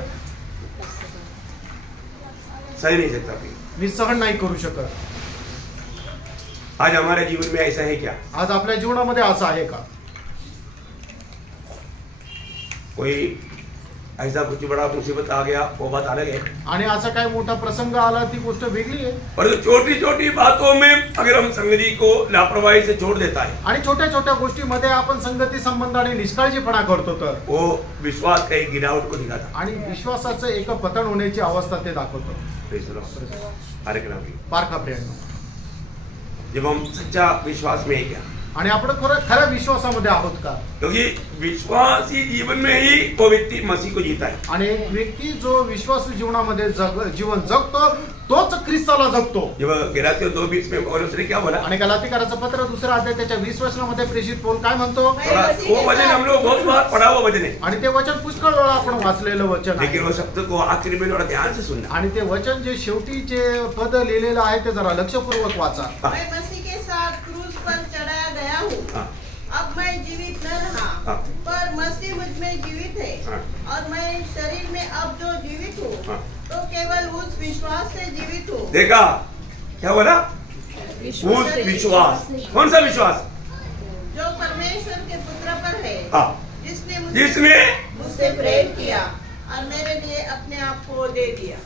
सही नहीं सकता. मी सहन नाही करू शकत. आज हमारे जीवन में ऐसा है क्या? आज आपल्या जीवनामध्ये असं आहे का? कोई ऐसा कुछ बड़ा मुसीबत आ गया वो बात अलग है, आणि असा काय मोठा प्रसंग आला ती गोष्ट वेगळी आहे. पर छोटी छोटी बातों में अगर हम संगति को लापरवाही से छोड़ देता है आणि छोट्या छोट्या गोष्टीमध्ये आपण संगती संबंधाने निष्काळजीपणा करतो तर वो विश्वास का एक गिरावट को दिखाता. आणि विश्वासाचं एक पतन होण्याची अवस्था ते दाखवतो. पारखा प्रियांनो, जब हम सच्चा विश्वास में है क्या आणि आपण खऱ्या विश्वासामध्ये आहोत का? क्योंकि विश्वासी जीवन में ही वो व्यक्ति मसीह को जीता है. आणि एक व्यक्ती जो विश्वासू जीवनामध्ये जीवन जगतो तोच ख्रिस्ताला जगतो. जब गलातियों 2:20 में पौलुस ने क्या बोला? आणि गलातीकराचं पत्र 2 अध्याय त्याच्या 20 वचनामध्ये प्रेषित पौल काय म्हणतो? वो वचन हम लोग बहुत बार पढ़ा हुआ वचन है, आणि ते वचन पुष्कळ वेळा आपण वाचलेलं वचन आहे. लेकिन वो शब्द को आखिर में थोड़ा ध्यान से सुनना. आणि ते वचन जे शेवटी जे पद लिहिलेलं आहे ते जरा लक्षपूर्वक वाचा. मैं मसीह के साथ क्रूस पर चढ़ाया गया हूँ. अब मैं जीवित न रहा, पर मसीह मुझ में जीवित है. और मैं शरीर में अब जो जीवित हूँ तो केवल उस विश्वास से जीवित हूँ. देखा क्या बोला? उस विश्वास. कौन सा विश्वास? जो परमेश्वर के पुत्र पर है, जिसने मुझसे प्रेम किया और मेरे लिए अपने आप को दे दिया.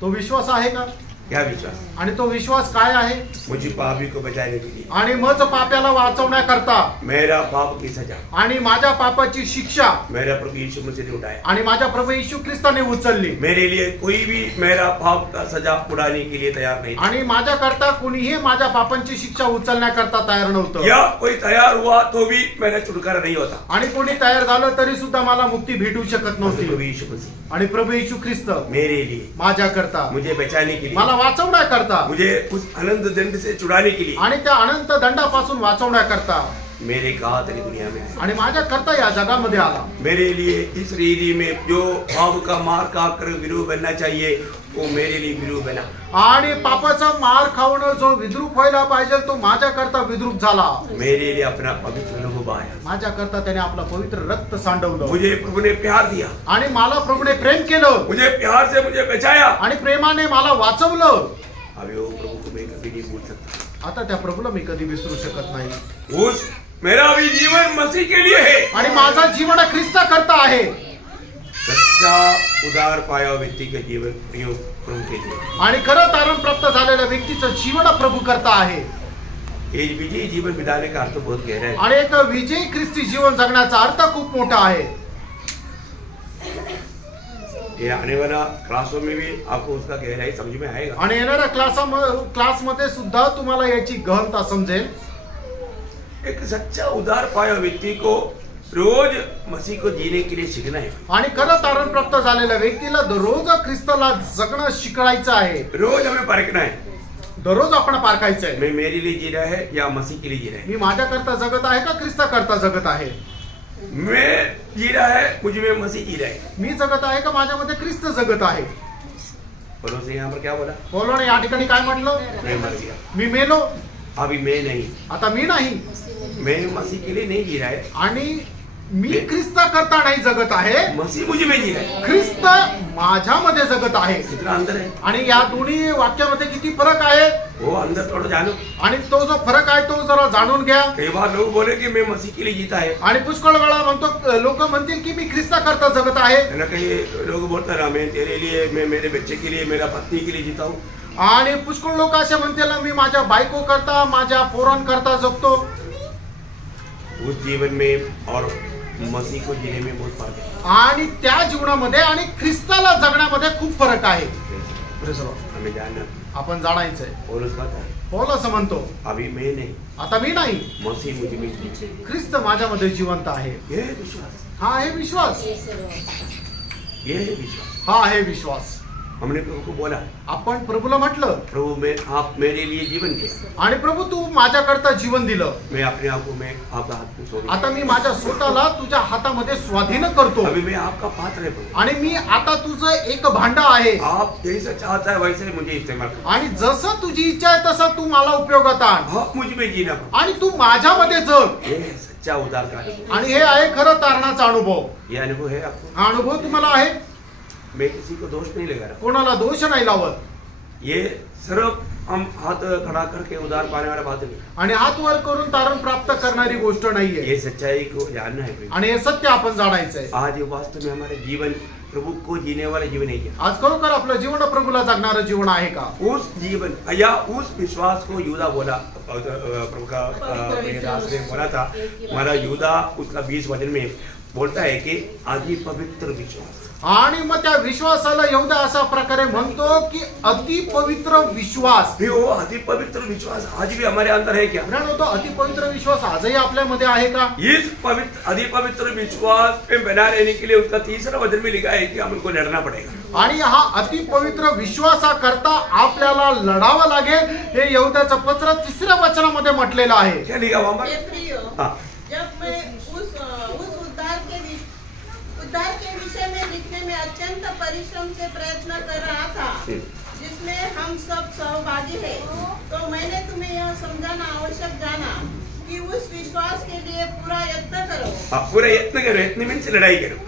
तो विश्वास आहे का? क्या विश्वास? आणि तो विश्वास काय आहे? मुझे पापी को बचाने के लिए, आणि मज पाप्याला वाचवण्याकरता, मेरा पाप की सजा, आणि माझ्या पापाची शिक्षा मेरा प्रभु यीशु मसीह ने उठाया. आणि माझ्या प्रभू येशू ख्रिस्ताने उचलली. मेरे लिए कोई भी मेरा पाप का सजा उड़ाने के लिए तैयार नहीं. आणि माझ्याकरता कोणीही माझ्या पापांची शिक्षा उचलण्याकरता तयार नव्हतं. या कोई तैयार हुआ तो भी मेरा छुटकारा नहीं होता. आणि कोणी तयार झालं तरी सुद्धा मला मुक्ती भेटू शकत नव्हती. प्रभु यीशु मसीह, आणि प्रभू येशू ख्रिस्त मेरे लिए, माझ्याकरता, मुझे बचाने के लिए, मला वाचवण्याकरता, मुझे उस अनंत दंड से छुड़ाने के लिए, आणि त्या अनंत दंडापासून वाचवण्याकरता मेरे कहा तरी दुनिया में आया. आणि माझ्याकरता या जगामध्ये आला. मेरे लिए इस रीति में जो पाप का मार खाकर विद्रूप बनना चाहिए वो मेरे लिए विद्रूप बना. आणि पापाचा मार खाऊन जो विद्रूप व्हायला पाहिजे तो माझ्याकरता विद्रूप झाला. मेरे लिए अपना पवित्र लहू बहाया. माझ्याकरता त्याने आपलं पवित्र रक्त सांडवलं. मुझे प्रभु ने प्यार दिया, आणि मला प्रभूने प्रेम केलं. मुझे प्यार से मुझे बचाया, आणि प्रेमाने मला वाचवलं. अभी वो प्रभु को मैं कभी नहीं भूल सकता. आता त्या प्रभूला मी कधी विसरू शकत नाही. उस मेरा भी जीवन मसीह के लिए है, आणि माझा जीवन ख्रिस्ता करता आहे. सच्चा उदार पाया व्यक्ति के जीवन प्रयोग प्रभु के लिए. आणि खरं तारण प्राप्त झालेल्या व्यक्तीचं जीवन प्रभू करता आहे. ये विजयी जीवन बिताने का अर्थ बहुत गहरा है. आणि एक विजयी ख्रिस्ती जीवन जगण्याचा अर्थ खूप मोठा आहे. ये आने वाला क्लासों में भी आपको उसका गहराई समझ में आएगा. आणि येणाऱ्या क्लासमध्ये सुद्धा तुम्हाला याची गहनता समजेल. एक सच्चा उदार पाया व्यक्ति को रोज मसीह को जीने के लिए सीखना है. आणि खरं तारण प्राप्त झालेल्या व्यक्तीला दररोज ख्रिस्ताला जगणं शिकायचं आहे. रोज हमें परखना है. दररोज आपण पारखायचं आहे. मैं मेरे लिए जी रहा है या मसीह के लिए जी रहा है. मी माझ्याकरता जगत आहे का ख्रिस्ता करता जगत आहे. मैं जी रहा है, मुझ में मसीह जी रहा है. मी जगत आहे का माझ्यामध्ये ख्रिस्त जगत आहे. पौलुस ने यहाँ पर क्या बोला? पौलाने या ठिकाणी काय म्हटलं? मैं मर गया, मी मेलो. अभी मैं नहीं, आता मी नाही. मैं मसीह के लिए नहीं जी रहा है, आणि मी ख्रिस्ता करता नाही जगत आहे, मसीह मुझ में जी रहा है. ख्रिस्त माझ्यामध्ये जगत आहे. कितना अंतर है. आणि या दोन्ही वाक्यामध्ये किती फरक आहे. वो अंदर थोड़ा जानो. आणि तो जो फरक आहे तो जरा जाणून घ्या. कई बार लोग बोले कि मैं मसीह के लिए जीता है. आणि पुष्कळ वेळा म्हणतो लोक म्हणतील की मी ख्रिस्ता करता जगत आहे. ना कई लोग बोलते ना मैं तेरे लिए, मैं मेरे बच्चे के लिए, मेरा पत्नी के लिए जीता हूँ. आणि पुष्कळ लोक असे म्हणतील मी माझ्या बायको करता, माझ्या पोरांकरता जगतो. उस जीवन में और मसीह को जीने में बहुत फर्क है. आणि त्या जीवनामध्ये आणि ख्रिस्ताला जगण्यामध्ये खूप फरक आहे. हमें जानना, आपण जाणायचंय. पौलुस कहता है, पौल असं म्हणतो अभी मैं नहीं, आता मी नाही, मसीह मुझ में जी. ख्रिस्त माझ्यामध्ये जिवंत आहे. ये है विश्वास. हा आहे विश्वास. ये है विश्वास. हा आहे विश्वास. हमने प्रभु को बोला, आपण प्रभूला म्हटलं, प्रभु मैं आप मेरे लिए जीवन दिया. आणि प्रभू तू माझ्याकरता जीवन दिलं. मैं अपने आप को मैं आपका हाथ में सौंप. आता मी माझ्या स्वतःला तुझ्या हातामध्ये स्वाधीन करतो. अभी मैं आपका पात्र है प्रभु. आणि मी आता तुझं एक भांड आहे. आप जैसा चाहता है वैसे मुझे इस्तेमाल कर. आणि जसं तुझी इच्छा आहे तसं तू मला उपयोगात आण. आप मुझ में जीना. आणि तू माझ्यामध्ये जग. ये सच्चा उदार का अनुभव. आणि हे आहे खरं तारणाचा अनुभव. ये अनुभव है आपको. हा अनुभव तुम्हाला आहे. मैं किसी को दोष नहीं लगा रहा. कोणाला दोष नाही लावत. ये सिर्फ हम हाथ खड़ा करके उधार पाने वाला बात नहीं, आणि हात वर करून तारण प्राप्त करणारी गोष्ट नाहीये. ये सच्चाई को जानना है. आणि हे सत्य आपण जाणायचंय. आज ये वास्तव में हमारे जीवन प्रभु को जीने वाला जीवन है क्या? आज खरोखर आपलं जीवन प्रभूला जगणारं जीवन आहे का? उस जीवन या उस विश्वास को यूदा बोला, प्रभु का दास ने बोला था. हमारा यूदा उसका 20 वचन में बोलता है कि अति पवित्र विश्वास. आणि मग त्या विश्वासाला यहूदा अशा प्रकारे म्हणतो की अति पवित्र विश्वास. भी वो अति पवित्र विश्वास आज भी हमारे अंदर है क्या? तो अति पवित्र विश्वास आजही आपल्यामध्ये आहे का? इस पवित्र अति पवित्र विश्वास पे बना रहने के लिए उसका तीसरा वचन में लिखा है कि हमको लड़ना पड़ेगा. आणि हा अति पवित्र विश्वासाकरता आपल्याला लढावं लागेल हे यहूदाचं पत्र 3ऱ्या वचनामध्ये म्हटलेलं आहे. क्या लिखा वहां पर? जब मैं उस उद्धार के विषय में लिखने में अत्यंत परिश्रम से प्रयत्न कर रहा था जिसमें हम सब सहभागी हैं, तो मैंने तुम्हें यह समझाना आवश्यक जाना कि उस विश्वास के लिए पूरा यत्न करो. पूरा यत्न करो. यत्न मीन्स लड़ाई करो.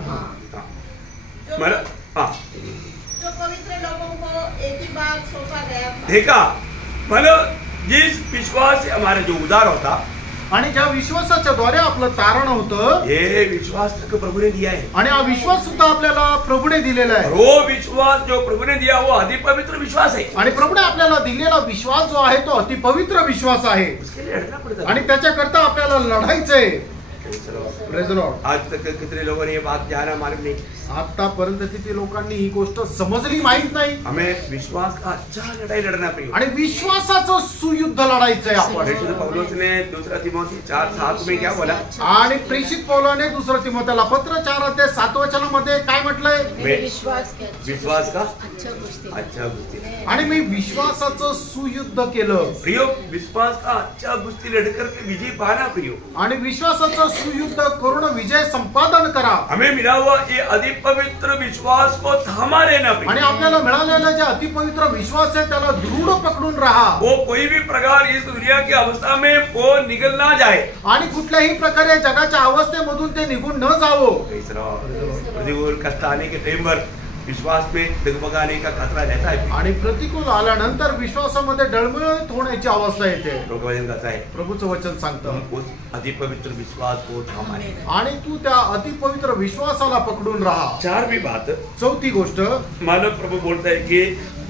जो पवित्र लोगों को एक ही बार सौंपा गया था. देखा, मतलब जिस विश्वास से हमारा जो उद्धार होता आणि ज्या विश्वासाच्या द्वारे आपलं तारण होतं, ये विश्वास तक प्रभु ने दिया है. आणि हा विश्वास सुद्धा आपल्याला प्रभूने दिलेला आहे. वो विश्वास जो प्रभु ने दिया वो अति पवित्र विश्वास है. आणि प्रभूने आपल्याला दिलेला विश्वास जो आहे तो अति पवित्र विश्वास आहे. उसके लिए लड़ना पड़ता है. आणि त्याच्याकरता आपल्याला लढायचंय. Praise the Lord. आज तक कितने लोगों ने ये बात जाना मालूम नहीं. आतापर्यंत किती लोकांनी ही गोष्ट समजली माहित नाही. हमें विश्वास का अच्छा लड़ाई लड़ना पड़ेगा. आणि विश्वासाचं सुयुद्ध लढायचंय आपण. पौलुस ने 2 तिमोथी 4:7 में क्या बोला? आणि प्रेषित पौलाने 2 तिमोथेला पत्र 4:7 वचनामध्ये काय म्हटलंय? विश्वास का अच्छा गुस्ती. आणि मी विश्वासाचं सुयुद्ध केलं. प्रियो, विश्वास का अच्छा गुस्ती लड़कर के विजय पाना प्रियो. आणि विश्वासाचं सुयुद्ध करून विजय संपादन करा. हमें मिला हुआ ये अति पवित्र विश्वास को थामा रहना. आणि आपल्याला मिळालेलं जे अति पवित्र विश्वास आहे त्याला दृढ पकडून राहा. वो कोई भी प्रकार इस दुनिया की अवस्था में वो निकल ना जाए. आणि कुठल्याही प्रकारे जगाच्या अवस्थेमधून ते निघून न जावं. प्रतिकूल कष्ट आने के टाइम पर विश्वास में डगमगाने का खतरा रहता है. आणि प्रतिकूल आल्यानंतर विश्वासामध्ये डळमळीत होण्याची अवस्था येते. वचन कहता है, प्रभूचं वचन सांगतं, उस अति पवित्र विश्वास को थामा रहे. आणि तू त्या अति पवित्र विश्वासाला पकडून राहा. 4वीं बात, 4थी गोष्ट, मानव प्रभु बोलता है कि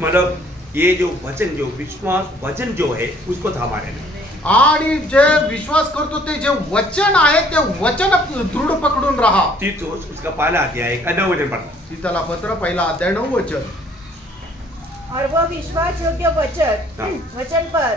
मतलब ये जो वचन, जो विश्वास वचन जो है उसको थामा रहना. आणि जे विश्वास करतो ते जे वचन आहे ते वचन दृढ पकडून राहा. तीतुस उसका पहला अध्याय का 9 वचन पढ़ना. तीतला पत्र 1 अध्याय 9 वचन. और वो विश्वास योग्य वचन पर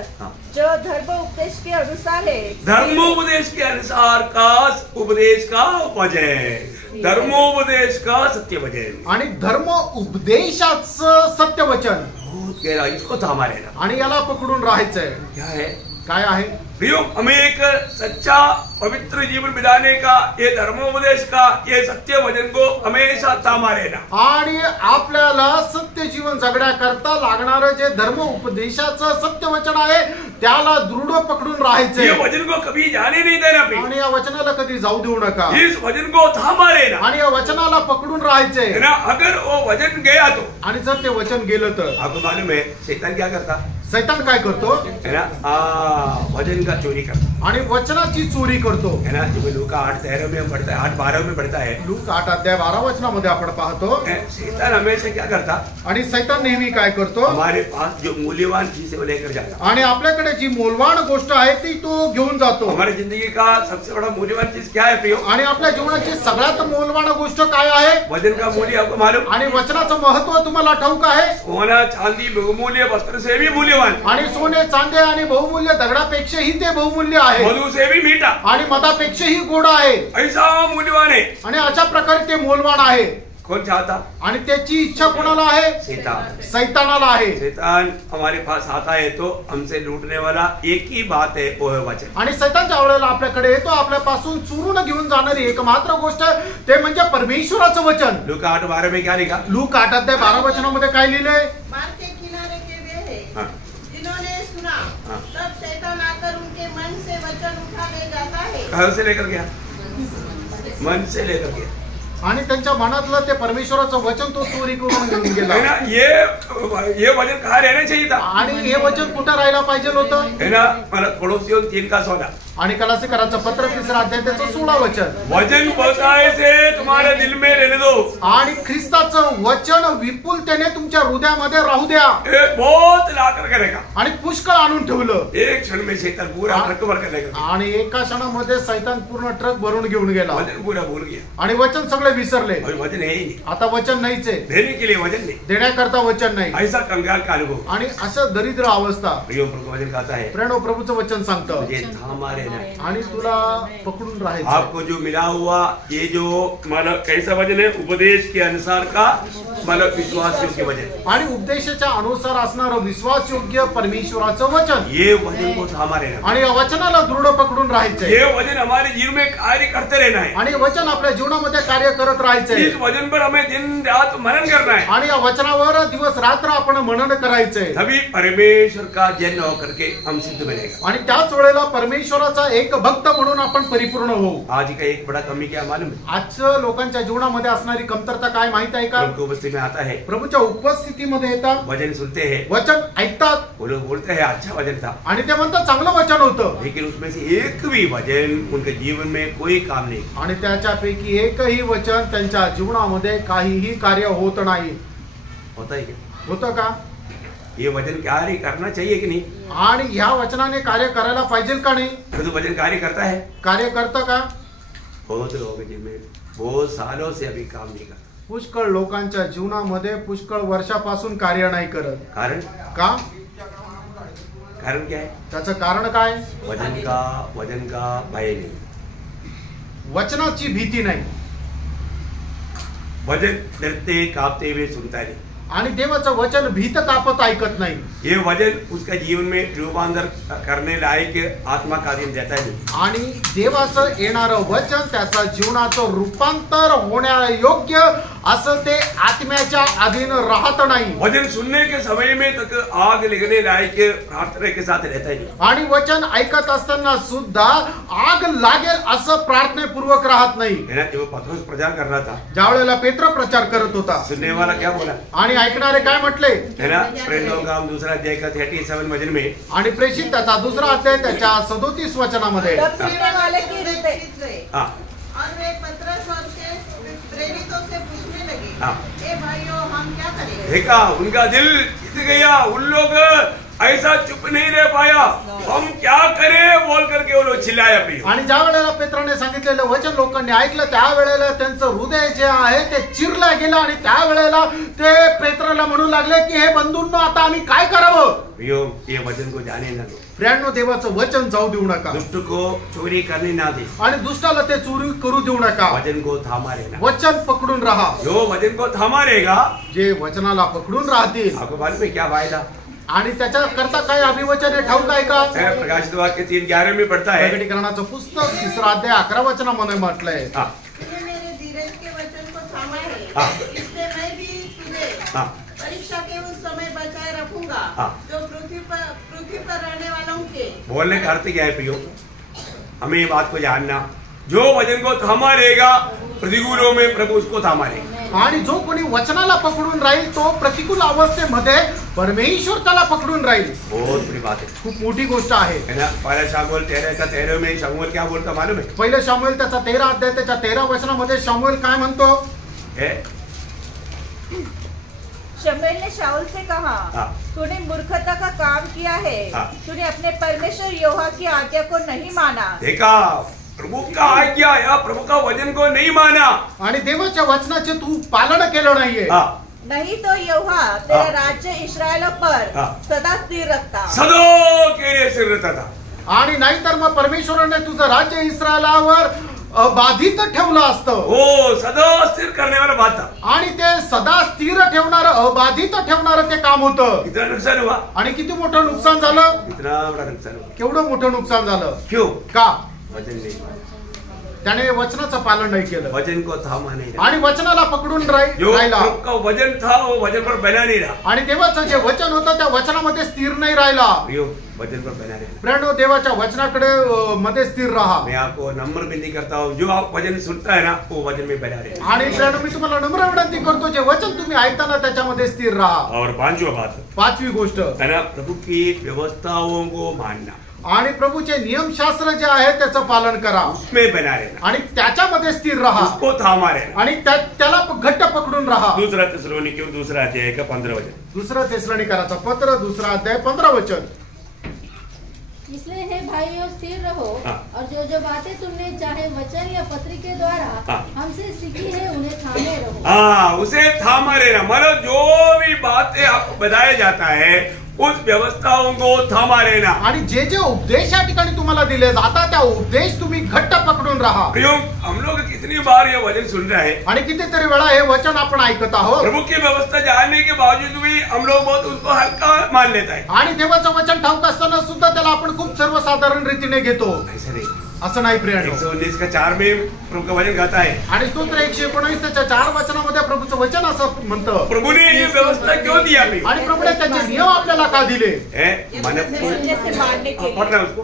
जो धर्म उपदेश के अनुसार है. धर्मोपदेश के अनुसार का उपदेश का वचन, धर्मोपदेश का सत्य वचन. आणि धर्म उपदेशाचं सत्य वचन बहुत गहरा, इसको थामा रहना. आणि याला पकडून राहायचंय. क्या है? काय आहे? प्रियो, हमें एक सच्चा पवित्र जीवन बिताने का, ये धर्मोपदेश का, ये सत्य वचन को हमेशा थामा रहना. आणि आपल्याला सत्य जीवन जगण्याकरता लागणारं जे धर्म उपदेशाचं सत्य वचन आहे त्याला दृढ पकडून राहायचंय. ये वचन को कभी जाने नहीं देना. आणि या वचनाला कधी जाऊ देऊ नका. इस वचन को थामा रहना. आणि या वचनाला पकडून राहायचंय. अगर वो वचन गया तो, आणि जर ते वचन गेलं तर आपको मालूम है शैतान क्या करता? शैतान काय करतो? है ना, वचन का चोरी करता. आणि वचनाची चोरी करतो. है ना, जो लूका 8:13 में पढ़ता है, 8:12 में पढ़ता है. लूका 8 अध्याय 12 वचनामध्ये आपण पाहतो. शैतान हमेशा क्या करता? आणि शैतान नेहमी काय करतो? हमारे पास जो मूल्यवान चीज है वो लेकर जाता. आणि आपल्याकडे जी मूल्यवान गोष्ट आहे ती तो घेऊन जातो. हमारी जिंदगी का सबसे बड़ा मूल्यवान चीज क्या है प्रियो? आणि आपल्या जीवनाची सगळ्यात मूल्यवान गोष्ट काय आहे? वचन का मूल्य आपको मालूम? आणि वचनाचं महत्व तुम्हाला ठाऊक आहे? सोना चांदी बहुमूल्य वस्त्र से भी मूल्यवान. आणि सोने चांदी आणि बहुमूल्य दगडापेक्षाही ते बहुमूल्य आहे. मधु से भी मीठा. आणि मधापेक्षाही गोड आहे. ऐसा मूल्यवान है. आणि अशा प्रकारे ते मूल्यवान आहे. कौन चाहता? आणि त्याची इच्छा कोणाला आहे? शैतानाला आहे. शैतान हमारे पास आता है तो हमसे लूटने वाला एक ही बात है, वो है वचन. आणि शैतानच्या वेळेला आपल्याकडे येतो आपल्यापासून चोरून घेऊन जाणारी एकमात्र गोष्ट ते म्हणजे परमेश्वराचं वचन. लूका 8:12 में क्या लिखा? लूका 8 अध्याय 12 वचनामध्ये काय लिहिलंय? मार्ग के किनारे के वे हैं जिन्होंने सुना, तब शैतान आकर उनके मन से वचन उठा ले जाता है. कहाँ से लेकर गया? मन से लेकर गया. आणि त्यांच्या मनातलं ते परमेश्वराचं वचन तो चोरी करून घेऊन गेला. है ना, ये वचन कहाँ रहना चाहिए था? आणि हे वचन कुठं राहायला पाहिजे होतं? है ना, मला कोलोसियों 3:16. आणि कलासिकराचं पत्र 3 अध्याय त्याचं 16 वचन. वचन बताए से तुम्हारे दिल में रहने दो. आणि ख्रिस्ताचं वचन विपुलतेने तुमच्या हृदयामध्ये राहू द्या. बहुत लाकर करेगा. आणि पुष्कळ आणून ठेवलं. एक क्षण में शैतान पूरा ट्रक भर कर लेगा. आणि एका क्षणामध्ये सैतान पूर्ण ट्रक भरून घेऊन गेला. वचन पूरा भूल गया. आणि वचन सगळे विसरले. वचन है ही नहीं. आता वचन नाहीच आहे. देने के लिए वचन नहीं. देण्याकरता वचन नाही. ऐसा कंगाल का अनुभव. आणि असं दरिद्र अवस्था. प्रियो प्रभु वचन कहता है. प्रेरणो प्रभुचं वचन सांगतं. ये थामा रहना है. आणि तुला पकडून राहायचं. आपको जो मिला हुआ ये जो मतलब कैसा वचन है, उपदेश के अनुसार का मतलब विश्वास योग्य वचन. आणि उपदेशाच्या अनुसार असणारं विश्वास योग्य परमेश्वराचं वचन. ये वचन को थामा रहना. आणि या वचनाला दृढ पकडून राहायचं. ये वचन हमारे जीवन में कार्य करते रहना है. आणि वचन आपल्या जीवनामध्ये कार्य करत राहायचंय. इस वचन पर हमें दिन रात मनन करना है. आणि या वचनावर दिवस रात्र आपण मनन करायचंय. तभी परमेश्वर का जन होकर के हम सिद्ध बनेगा. आणि त्याच वेळेला परमेश्वराचा एक भक्त म्हणून आपण परिपूर्ण होऊ. आज का एक बड़ा कमी क्या मालूम है? आजच्या लोकांच्या जीवनामध्ये असणारी कमतरता काय माहित आहे का? उनको उपस्थिति में आता है. प्रभूच्या उपस्थितीमध्ये येतात. वचन सुनते हैं. वचन ऐकतात. वो लोग बोलते हैं अच्छा वचन था. आणि ते म्हणतात चांगलं वचन होतं. लेकिन उसमें से एक भी वचन उनके जीवन में कोई काम नहीं. आणि त्याच्यापैकी एकही वचन त्यांच्या जीवनामध्ये काहीही कार्य होत नाही. होता है क्या? होतं का? ये वचन कार्य करना चाहिए कि नहीं? आणि ह्या वचनाने कार्य करायला पाहिजे का नाही? तो वचन कार्य करता है. कार्य करतं का? बहुत लोग जिनमें बहुत सालों से अभी काम नहीं करता. पुष्कळ लोकांच्या जीवनामध्ये पुष्कळ वर्षापासून कार्य नाही करत. कारण का? कारण क्या है? त्याचं कारण काय? वचन का भय नहीं. वचनाची भीती नाही. वचन डरते कांपते हुए सुनता नहीं. आणि देवाचं वचन भीत कापत ऐकत नाही. ये वचन उसका जीवन में रूपांतर करने लायक आत्मा कार्य देता है. आणि देवाचं येणारं वचन त्याचं जीवनाचं रूपांतर होण्यायोग्य असं ते आत्म्याच्या अधीन राहत नाही. वचन सुनने के समय में तक आग लगने लायक प्रार्थना के साथ रहता है. आणि वचन ऐकत असताना सुद्धा आग लागेल असं प्रार्थनेपूर्वक राहत नाही. जो पत्रोस प्रचार कर रहा था, ज्या वेळेला पेत्र प्रचार करत होता, सुनने वाला क्या बोला? आणि ऐकणारे काय म्हटले? है ना, प्रेरितों का दूसरा अध्याय का 37 वचन में. आणि प्रेषित त्याचा दुसरा अध्याय त्याच्या 37 वचनामध्ये. सुनने वाले की हृदय. हाँ. और वे पतरस और के प्रेरितों से पूछने लगे, हाँ. ए भाइयों हम क्या करें? देखा उनका दिल जीत गया. उन लोग ऐसा चुप नहीं रह पाया. हम क्या करें बोल करके वो लोग चिल्लाया. आणि ज्या वेळेला पेत्राने सांगितलेलं वचन लोकांनी ऐकलं त्यावेळेला त्यांचं हृदय जे आहे ते चिरलं गेलं. आणि त्यावेळेला ते पेत्राला म्हणू लागले की हे बंधूंनो आता आम्ही काय करावं? ये वचन को जाने ना दो. प्रियांनो, देवाचं वचन जाऊ देऊ नका. दुष्ट को चोरी करने ना दे. आणि दुष्टाला ते चोरी करू देऊ नका. वचन को थामा रहना. वचन पकडून राहा. जो वचन को थामा रहेगा, जे वचनाला पकडून राहतील. आपको मालूम है क्या फायदा? आणि त्याच्या करता काय अभिवचन आहे ठाऊक आहे का? प्रकाशित वाक्य 3:11 में पढ़ता है. प्रकटीकरणाचं पुस्तक 3 अध्याय 11 वचनामध्ये म्हटलंय. तूने मेरे धीरज के वचन को थामा है, इसलिए मैं भी तुझे परीक्षा के उस समय बचाए रखूंगा जो पृथ्वी पर रहने वालों के. बोलने का अर्थ क्या है प्रियो? हमें ये बात को जानना, जो वचन को थामा रहेगा प्रतिकूलों में प्रभु उसको थामा रहेगा. आणि जो कोणी वचनाला पकडून राहील तो प्रतिकूल अवस्थेमध्ये परमेश्वर त्याला पकडून राहील. बहुत बड़ी बात है. खूप मोठी गोष्ट आहे. है ना. पहला शमूएल 13 में शमूएल क्या बोलता मालूम है? पहिलं शमूएल त्याचा 13 अध्याय त्याच्या 13 वचनामध्ये शमूएल काय म्हणतो? शमूएल ने शाऊल से कहा, तूने मूर्खता का काम किया है. तूने अपने परमेश्वर यहोवा की आज्ञा को नहीं माना. देखा, प्रभु का आज्ञा या प्रभु का वचन को नहीं माना. आणि देवाच्या वचनाचे तू पालन केलं नाहीये. नहीं तो यहोवा तेरा राज्य इस्राएलों पर सदा स्थिर रखता. सदा के लिए स्थिर रहता था. आणि नाहीतर मग परमेश्वराने तुझं राज्य इस्रायलावर बाधित ठेवलं असतं. हो, सदा स्थिर करने वाला बात था. आणि ते सदा स्थिर ठेवणारं अबाधित ठेवणारं ते काम होतं. कितना नुकसान हुआ? आणि किती मोठं नुकसान झालं? कितना बड़ा नुकसान हुआ. केवढं मोठं नुकसान झालं? क्यों? का? वचन नहीं. त्याने वचनाचं पालन नाही केलं. वचन को थामा नहीं. आणि वचनाला पकडून राहिला. का वचन था वो वचन पर बना नहीं रहा. आणि देवाचं जे वचन होतं त्या वचनामध्ये स्थिर नाही राहिला. वचन पर बना रहना। प्रियो देवाच्या वचनाकडे मध्ये स्थिर राहा। मैं आपको नम्र विनती करता हूँ, जो आप वचन सुनता है ना वो वचन में बना रहे। आणि प्रियो मी तुम्हाला नम्र विनंती करतो, जे वचन तुम्ही ऐकताना त्याच्यामध्ये स्थिर राहा। और पांचवा बात, पाचवी गोष्ट है ना, प्रभु की व्यवस्थाओं को मानना आणि प्रभूचे नियमशास्त्र जे आहे त्याचं पालन करा, उसमें बना रहना आणि त्याच्यामध्ये स्थिर राहा, उसको थामा रहना आणि त्याला घट्ट पकडून राहा। दूसरा थिस्सलुनीकियों दूसरा अध्याय का 15 वचन। दुसरा थिस्सलुनीकराचा पत्र दूसरा अध्याय 15 वचन। इसलिए हे भाइयों स्थिर रहो, और जो जो बातें तुमने चाहे वचन या पत्र के द्वारा हमसे सीखी है उन्हें थामे रहो। उसे थामा रहना, मतलब जो भी बातें आपको बताया जाता है उस व्यवस्थाओं को थामा रहना। आणि जे जे उपदेश या ठिकाणी तुम्हाला दिले जातात त्या उपदेश तुम्ही घट्ट पकडून राहा। प्रियो, हम लोग कितनी बार ये वचन सुन रहे हैं आणि कितीतरी वेळा हे वचन आपण ऐकत आहोत, प्रभु की व्यवस्था जानने के बावजूद भी हम लोग बहुत उसको हल्का मान लेता है, आणि देवाचं वचन ठाऊक असताना सुद्धा त्याला आपण खूप सर्वसाधारण रीतीने घेतो। ऐसा नहीं। असं नाही प्रिय। 119 का 4 में प्रभु का वचन गाता है, आणि स्तोत्र 119 त्याच्या 4 वचनामध्ये प्रभूचं वचन असं म्हणतं, प्रभु ने ये व्यवस्था क्यों दी हमें, आणि प्रभूने त्याचे नियम आपल्याला का दिले? पढ़ना उसको।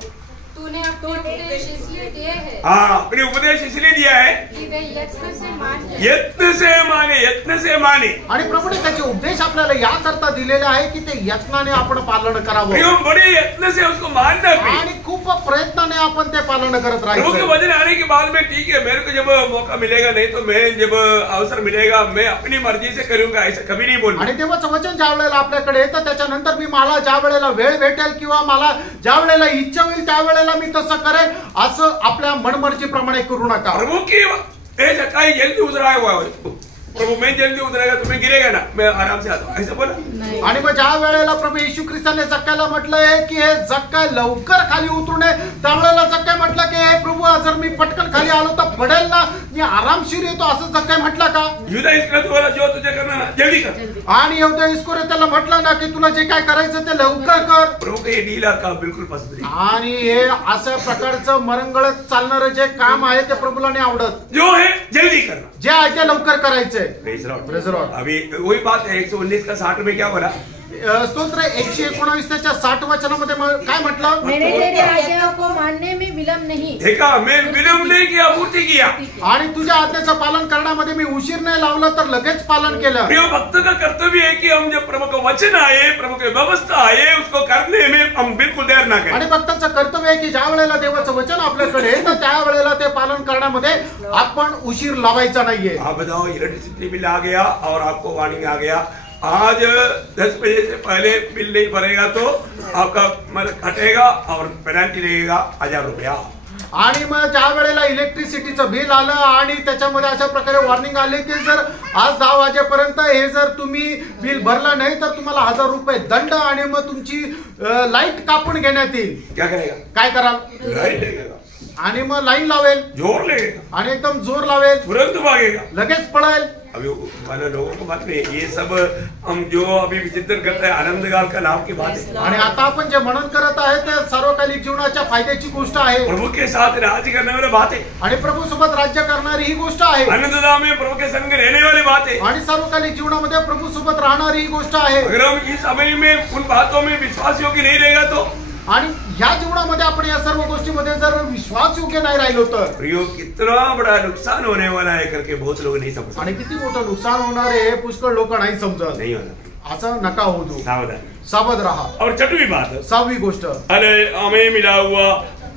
तूने अपने उपदेश इसलिए दिए हैं, अपने उपदेश इसलिए दिया है कि वे यत्न से माने, यत्न से माने, यत्न से माने। आणि प्रभूने त्याचे उपदेश आपल्याला याकरता दिलेले आहे की ते यत्नाने आपण पालन करावं, बड़े यत्न से उसको मानना भी, आणि खूप प्रयत्नाने आपण ते पालन करत प्रभु के राहायचं। वचन आने के बाद में ठीक है, मेरे को जब मौका मिलेगा, नहीं तो मैं जब अवसर मिलेगा मैं अपनी मर्जी से करूंगा, ऐसा कभी नहीं बोलूंगा। आणि देवाचं वचन ज्या वेळेला आपल्याकडे येतं त्याच्यानंतर मी मला ज्या वेळेला वेळ भेटेल किंवा मला ज्या वेळेला इच्छा होईल त्यावेळेला मी तसं करेन असं आपल्या मनमर्जीप्रमाणे करू नका। प्रभु की काही जल्दी उतरा हुआ है, प्रभु मैं जल्दी उतरेगा तुम्हें गिरेगा ना, मैं आराम से आता हूँ, ऐसा बोला। आणि मग ज्या वेळेला प्रभू येशू ख्रिस्ताने जक्कायला म्हटलंय की हे जक्काय लवकर खाली उतरू नये, त्यावेळेला जक्काय म्हटलं की हे प्रभू जर मी पटकन खाली आलो तर पडेल ना, मी आरामशीर येतो असं जक्काय म्हटलं का? युदा इस्करियोत बोला, जो तुझे करना ना जल्दी कर। आणि यहूदा इस्करियोत त्याला म्हटलं ना की तुला जे काय करायचं ते लवकर कर। प्रभु के डीला का बिल्कुल पसंद नहीं, आणि हे अशा प्रकारचं मरंगळत चालणारं जे काम आहे ते प्रभूला नाही आवडत, जो है जल्दी करना, जे आहे ते लवकर करायचंय। Praise the Lord. Praise the Lord. अभी वही बात है 119 का 60 में क्या बोला, स्तोत्र 119 त्याच्या 60 वचनामध्ये काय म्हटलं? मैंने तेरी आज्ञाओं को मानने में विलंब नहीं, देखा मैं विलंब नहीं किया, पूर्ति किया। आणि तुझ्या आज्ञेचं पालन करण्यामध्ये मी उशीर नाही लावलं तर लगेच पालन केलं। प्रिय भक्त का कर्तव्य है कि हम जब प्रभु का वचन आए, प्रभु की व्यवस्था आए, उसको करने में हम बिल्कुल देर ना करें। आणि भक्ताचं कर्तव्य आहे की ज्या वेळेला देवाचं वचन आपल्याकडे येतं त्या वेळेला ते पालन करण्यामध्ये आपण उशीर लावायचा नाहीये। आप बताओ, इलेक्ट्रिसिटी बिल आ गया और आपको वार्निंग आ गया, आज 10 बजे से पहले बिल नहीं भरेगा तो आपका मतलब कटेगा और पेनल्टी लगेगा 1000 रुपया। आणि मग ज्या वेळेला इलेक्ट्रिसिटीचं बिल आलं आणि त्याच्यामध्ये अशा प्रकारे वॉर्निंग आली की जर आज 10 वाजेपर्यंत हे जर तुम्ही बिल भरलं नाही तर तुम्हाला 1000 रुपये दंड आणि मग तुमची लाईट कापून घेण्यात येईल, क्या करेगा? काय कराल? लाइन लगेगा, आणि मग लाईन लावेल, जोर लगेगा, आणि एकदम जोर लावेल, तुरंत भागेगा, लगेच पळेल। अभी वाले लोगों को बात नहीं, ये सब हम जो अभी विचिंतन करते हैं आनंदकाल का लाभ की बात है। आणि आता आपण जे मनन करत आहे ते सार्वकालिक जीवनाच्या फायद्याची गोष्ट आहे, प्रभु के साथ राज्य करने वाली बात है, आणि प्रभू सोबत राज्य करणारी ही गोष्ट आहे, आनंदधाम में प्रभु के संग रहने वाली बात है। आणि सार्वकालिक जीवनामध्ये प्रभू सोबत राहणारी ही गोष्ट आहे। अगर हम इस समय में उन बातों में विश्वास योग्य नहीं रहेगा तो, आणि ह्या जीवनामध्ये आपण या सर्व गोष्टीमध्ये जर विश्वास योग्य नाही राहिलो तर प्रियो कितना बड़ा नुकसान होने वाला है करके बहुत लोग नहीं समझते, आणि किती मोठं नुकसान होणार आहे हे पुष्कळ लोक नाही समजत। नहीं होना, असं नका होऊ दो, सावधान। सावध राहा। और छठवीं बात, 6वी गोष्ट, अरे हमें मिला हुआ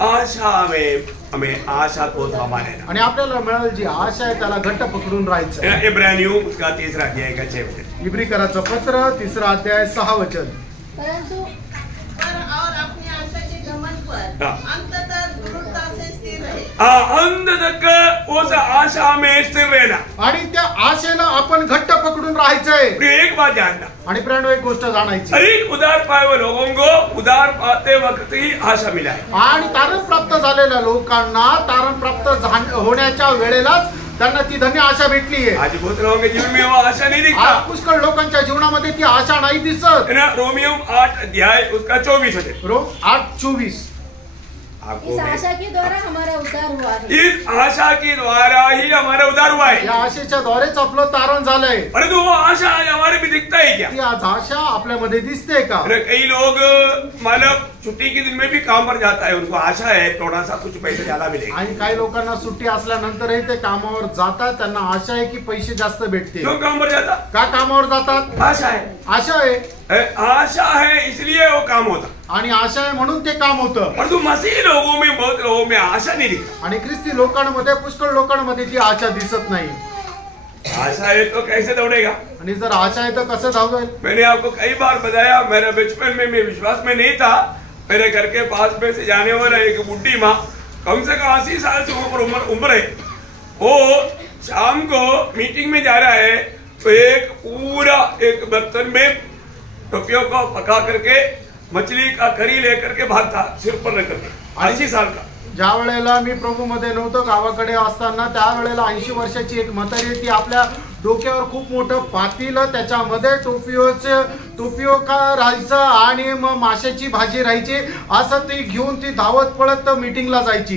आशा में हमें आशा को थामा रहना। आणि आपल्याला मिळाल जी आशा आहे त्याला घट्ट पकडून राहायचं। इब्रानियों उसका 3 अध्याय का 6 वचन, इब्रिकराचं पत्र 3 अध्याय 6 वचन। परंतु और अपनी आशा के घमंड पर अंत तक दृढ़ता से स्थिर रहे। अंत तक उस आशा में स्थिर रहना, आणि त्या आशेला आपण घट्ट पकडून राहायचंय। प्रिय एक बात जानना, आणि प्रियानो एक गोष्ट जाणायची, हरेक उदार पाए हुए लोगों को उदार पाते वक्त ही आशा मिला है। आणि तारण प्राप्त झालेल्या लोकांना तारण प्राप्त होण्याच्या वेळेलाच त्यांना ती धन्य आशा भेटली आहे। आज बहुत लोगों के जीवन में वो आशा नहीं दिखता, आज पुष्कळ लोकांच्या जीवनामध्ये ती आशा नाही दिसत। रोमियो 8 अध्याय उसका 24 वचन, रोम 8:24, इस आशा के द्वारा हमारा उद्धार हुआ है, इस आशा के द्वारा ही हमारा उद्धार हुआ है। या आशेच्या द्वारेच आपलं तारण झालंय। परंतु वो आशा आज हमारे में दिखता है क्या? ती आज आशा आपल्यामध्ये दिसते का? कई लोग मतलब छुट्टी के दिन में भी काम पर जाता है, उनको आशा है थोड़ा सा कुछ पैसे ज्यादा मिलेंगे। आणि काही लोकांना सुट्टी असल्यानंतरही ते कामावर जातात, त्यांना आशा आहे की पैसे जास्त भेटतील। क्यों काम पर जाता? का कामावर जातात? आशा है, आशा आहे, आशा है इसलिए वो काम होता, आणि आशा आहे म्हणून ते काम होतं। परंतु मसीही लोगों में बहुत लोगों में आशा नहीं दिखता। आणि ख्रिस्ती लोकांमध्ये पुष्कळ लोकांमध्ये ती आशा दिसत नाही। आशा है तो कैसे दौड़ेगा? आणि जर आशा आहे तर कसं धावेल? मैंने आपको कई बार बताया, मेरा बचपन में मैं विश्वास में नहीं था, मेरे घर के पास में से जाने वाला एक बुढ़ी माँ, कम से कम 80 साल से ऊपर उम्र है, वो शाम को मीटिंग में जा रहा है तो एक बर्तन में टोपियों को पका करके मछली का करी लेकर के भागता, सिर पर रख करके, 80 साल का। ज्या वेळेला मी प्रभू मध्ये नव्हतो, गावाकडे असताना, त्यावेळेला 80 वर्षाची एक म्हातारी ती आपल्या डोक्यावर खूप मोठं पातील, त्याच्यामध्ये टोपिओ का राहायचं आणि मग माशाची भाजी राहायची, असं ती घेऊन ती धावत पळत मीटिंगला जायची।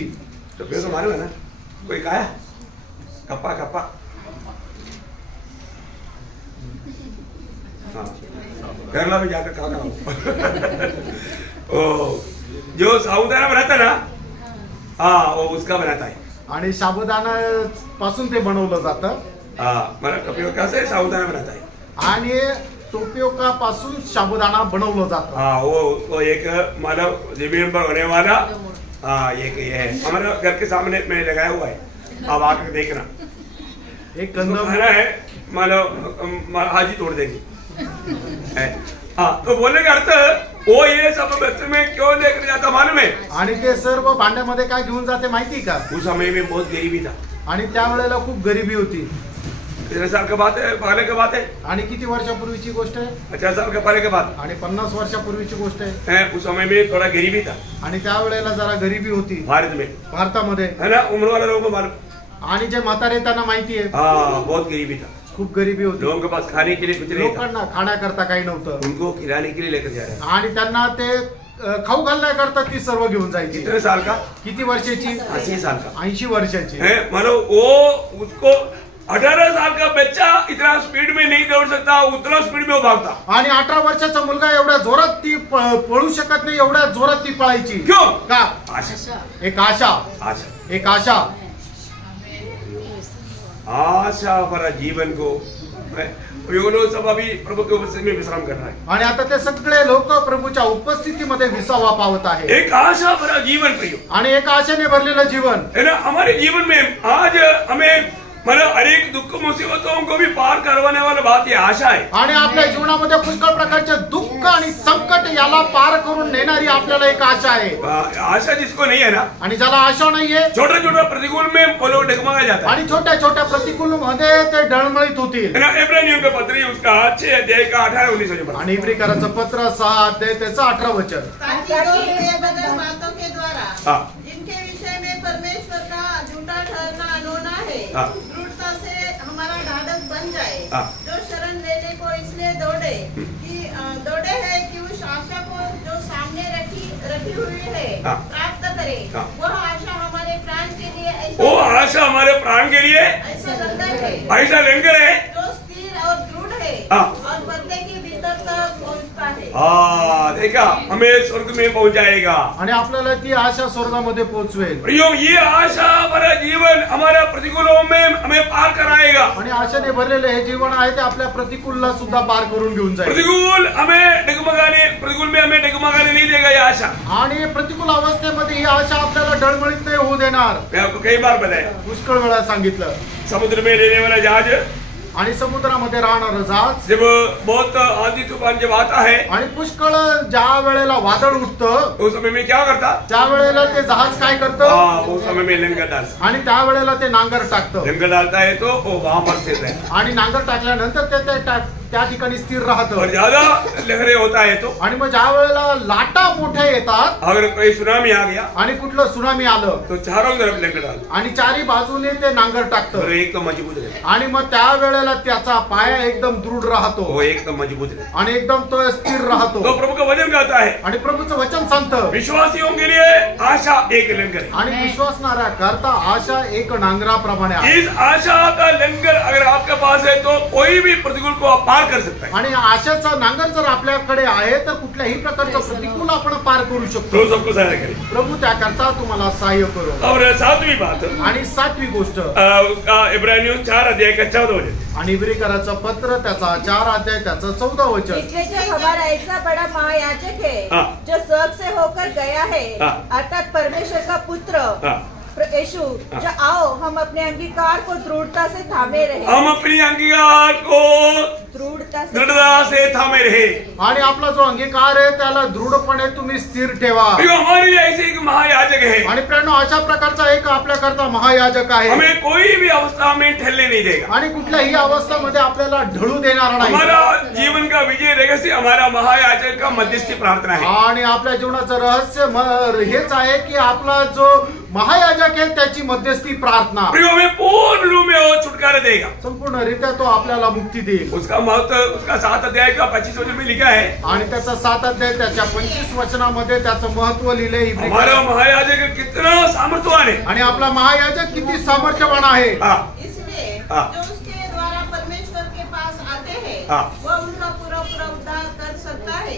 टोपिओ तो मालूम है ना, कोई खाया कप्पा कप्पा, केरला में जाकर खा जो साबुदाना बनाता ना, हाँ वो उसका बनाता है, आणि साबुदाणा पासून ते बनवलं जातं। मला टोपिओका से साबुदाना बनाता है, आणि टोपिओका पासून साबुदाणा बनवलं जातं। हाँ वो एक मतलब जमीन पर होने वाला, हाँ ये है हमारे घर के सामने में लगाया हुआ है, आप आकर देखना। एक कंदम है मतलब हाजी तोड़ देंगे। हाँ तो बोलने का अर्थ वो ये सब बर्तन में क्यों लेकर जाता मालूम है? आणि ते सर्व भांड्यामध्ये काय घेऊन जाते माहिती का? उस समय में बहुत गरीबी था, आणि त्यावेळेला खूप गरिबी होती। 13 साल का बात है, पहले का बात है, आणि किती वर्षापूर्वीची गोष्ट आहे? 50 साल का पहले का बात आणि 50 वर्षापूर्वीची गोष्ट आहे। उस समय में थोड़ा गरीबी था, आणि त्यावेळेला जरा गरिबी होती भारत में, भारतामध्ये, है ना, उम्र वाले लोगों को मालूम, आणि जे म्हातारे त्यांना माहिती आहे, हाँ बहुत गरीबी था, खूप गरिबी होती, लोगों के पास खाने के लिए कुछ नहीं था, लोकांना खाण्याकरता काही नव्हतं, उनको खिलाने के लिए लेकर जा रहे हैं। आणि त्यांना ते खाऊ घालण्याकरता ती सर्व घेऊन जायची। कितने साल का? किती वर्षाची? 80 साल का, 80 वर्षाची है, मानो वो उसको 18 साल का बच्चा इतना स्पीड में नहीं दौड़ सकता, उतना स्पीड में वो भागता, आणि 18 वर्षाचा मुलगा एवढ्या जोरात ती पळू शकत नाही, एवढ्या जोरात ती पळायची। क्यों? का? आशा, एक आशा, आशा, एक आशा, आशा भरा जीवन को लोग सब अभी प्रभु के उपस्थिति में विश्राम कर रहा है, आणि आता ते सगळे लोक प्रभूच्या उपस्थितीमध्ये विसावा पावत आहे। एक आशा भरा जीवन प्रियो, आणि एक आशेने भरलेलं जीवन है ना। हमारे जीवन में आज हमें मतलब अनेक दुख मुसीबतों को भी पार करवाने वाला बात ये आशा है, आणि आपल्या जीवनामध्ये पुष्कळ प्रकारचे दुःख आणि संकट याला पार करून नेणारी आपल्याला एक आशा आहे। आशा जिसको नहीं है ना, आणि ज्याला आशा नाहीये, छोटा छोटा प्रतिकूल में वो लोग डगमगा जाता है, आणि छोट्या छोट्या प्रतिकूल मध्ये ते डळमळीत होतील, है ना। इब्रानियों का पत्र उसका 6 अध्याय का 18-19 वचन, आणि इब्रिकराचं पत्र 6 अध्याय त्याचं 18 वचन, ताकि लोग बेबदल बातों के द्वारा हाँ जिनके विषय में परमेश्वर का झूठा ठहरना अनोना है, हाँ। दृढ़ता से हमारा ढाढ़स बन जाए, हाँ। जो शरण लेने को इसलिए दौड़े है कि उस आशा को जो सामने रखी हुई है हाँ। प्राप्त करे। हाँ। वह आशा हमारे प्राण के लिए वो आशा हमारे प्राण के लिए ऐसा लंगर है, ऐसा लंगर है जो स्थिर और दृढ़ है, हाँ। और पर्दे के भीतर तक पहुंचता है। हाँ देखा, हमें स्वर्ग में पहुंचाएगा, आणि आपल्याला ती आशा स्वर्गामध्ये पोहोचवेल। प्रियो ये आशा भरा जीवन हमारा प्रतिकूलों में हमें पार कराएगा, आणि आशेने भरलेले हे जीवन आहे ते आपल्या प्रतिकूलला सुद्धा पार करून घेऊन जाईल। प्रतिकूल में हमें डगमगाने नहीं देगा ये आशा, आणि प्रतिकूल अवस्थेमध्ये ही आशा आपल्याला डळमळीत नाही होऊ देणार। मैं आपको कई बार बताया, पुष्कळ वेळा सांगितलं, समुद्र में रहने वाला जहाज आणि समुद्रामध्ये राहणारं जहाज जब बहुत आंधी तूफान जब आता है, आणि पुष्कळ ज्या वेळेला वादळ उठतं उस समय में क्या करता? त्यावेळेला ते जहाज काय करतं? उस समय में लंगर डालता, आणि त्यावेळेला ते नांगर टाकतं, लंगर डालता है तो वो वहां पर स्थिर रहता आणि नांगर टाकल्यानंतर ते त्या ठिकाणी स्थिर है, राहतं। और ज्यादा लहरें होता है तो, आणि मग ज्या वेळेला लाटा मोठ्या येतात अगर कोई सुनामी आ गया आणि कुठलं सुनामी आलं तो चारों तरफ लंगर डालता, आणि चारी बाजूने ते नांगर टाकतं, और एकदम मजबूत रहता, आणि मग त्यावेळेला त्याचा पाया एकदम दृढ राहतो, वो एकदम मजबूत रहता। आणि एकदम तो स्थिर राहतो। तो प्रभु का वचन कहता है, आणि प्रभूचं वचन सांगतं, विश्वासियों के लिए आशा एक लंगर है, आणि विश्वासणाऱ्या करता आशा एक नांगराप्रमाणे आहे। इस आशा का लंगर अगर आपके पास है तो कोई भी प्रतिकूल को आप पार पार कर सकता है। आणि आशाचा नांगर जर आपल्याकडे आहे तर कुठल्याही प्रकारचं प्रतिकूल आपण पार करू शकतो. प्रभु सबको सहायता करे. प्रभू त्याकरता तुम्हाला सहाय्य करो. और सातवीं बात आणि सातवी गोष्ट इब्रानियों 4 अध्याय का 14 वचन. आणि इब्रिकराचं पत्र त्याचा 4 अध्याय त्याचं 14 वचन. इसलिए जब हमारा ऐसा बड़ा महायाजक है जो स्वर्ग से होकर गया है अर्थात परमेश्वर का पुत्र यीशु, जो आओ हम अपने अंगीकार को दृढ़ता से थामे रहे. हम अपनी अंगीकार को दृढ़ता से थामे रहे. आणि आपला जो अंगीकार आहे त्याला दृढपणे तुम्ही स्थिर ठेवा. हमारे लिए ऐसे एक महायाजक है. आणि प्रेरणा अशा प्रकारचा एक आपल्याकरता महायाजक आहे. हमें कोई भी अवस्था में ठहरने नहीं देगा. आणि कुठल्याही अवस्थामध्ये आपल्याला ढळू देणार नाही. हमारा जीवन का विजय रहस्य हमारा महायाजक का मध्यस्थी प्रार्थना है. आणि आपल्या जीवनाचं रहस्य हेच आहे की आपला जो महायाजक है त्याची मध्यस्थी प्रार्थना. हमें पूर्ण रूप में वो छुटकारा देगा. संपूर्ण रीत्या तो आपल्याला मुक्ती देईल. उसका महत्व उसका 7 अध्याय का 25 वचन में लिखा है. आणि त्याचा 7 अध्याय त्याच्या 25 वचनामध्ये त्याचं महत्व लिहिले. हमारा महायाजक कितना सामर्थ्यवान है. आणि आपला महायाजक किती सामर्थ्यवान आहे. इसलिए जो उसके द्वारा परमेश्वर के पास आते हैं वो उनका पूरा उद्धार कर सकता है.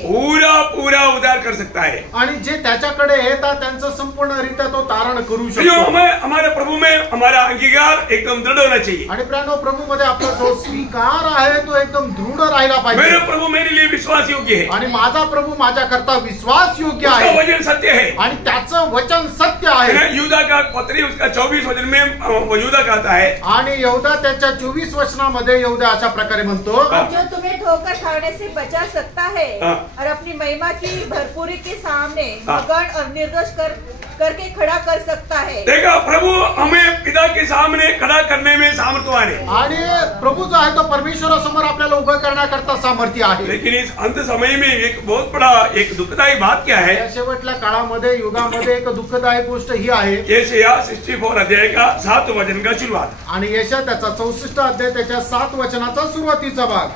पूरा उद्धार कर सकता है. आणि जे त्याच्याकडे येतात त्यांचं संपूर्ण रीत्या तो तारण करू शकतो. हमारे प्रभु में हमारा अंगीकार एकदम दृढ़ होना चाहिए. आणि प्रेरणा प्रभु मध्ये आपला जो स्वीकार आहे तो एकदम दृढ राहिला पाहिजे. मेरे प्रभु मेरे लिए विश्वास योग्य है. आणि माझा प्रभु माझ्याकरता विश्वास योग्य आहे. उसका वचन सत्य है. आणि त्याचं वचन सत्य आहे. यहूदा का पत्री उसका 24 वचन में यहूदा कहता है. आणि यहूदा त्याच्या 24 वचनामध्ये यहूदा अशा प्रकारे म्हणतो, जो तुम्हें ठोकर खाने से बचा सकता है और अपनी महिमा की भरपूरी के सामने मगन और निर्दोष करके खड़ा कर सकता है. देखा प्रभु हमें पिता के सामने खड़ा करने में सामर्थ्यवान है. आणि प्रभु जो आहे तो परमेश्वरासमोर आपल्याला उभं करण्याकरता सामर्थ्य आहे. लेकिन इस अंत समय में एक बहुत बड़ा एक दुखदायी बात क्या है. शेवटल्या काळामध्ये युगामध्ये एक दुःखदायक गोष्ट ही आहे. यशाया 64 अध्याय का 7 वचन का सुरुवात. आणि यशा त्याचा 64 अध्याय त्याच्या 7 वचनाचा सुरुवातीचा भाग.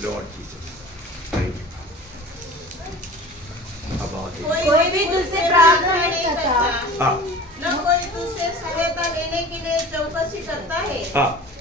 Lord Jesus thank you. कोई भी तुझसे प्रार्थना नहीं करता, न कोई तुझसे सहायता लेने के लिए चौकसी करता है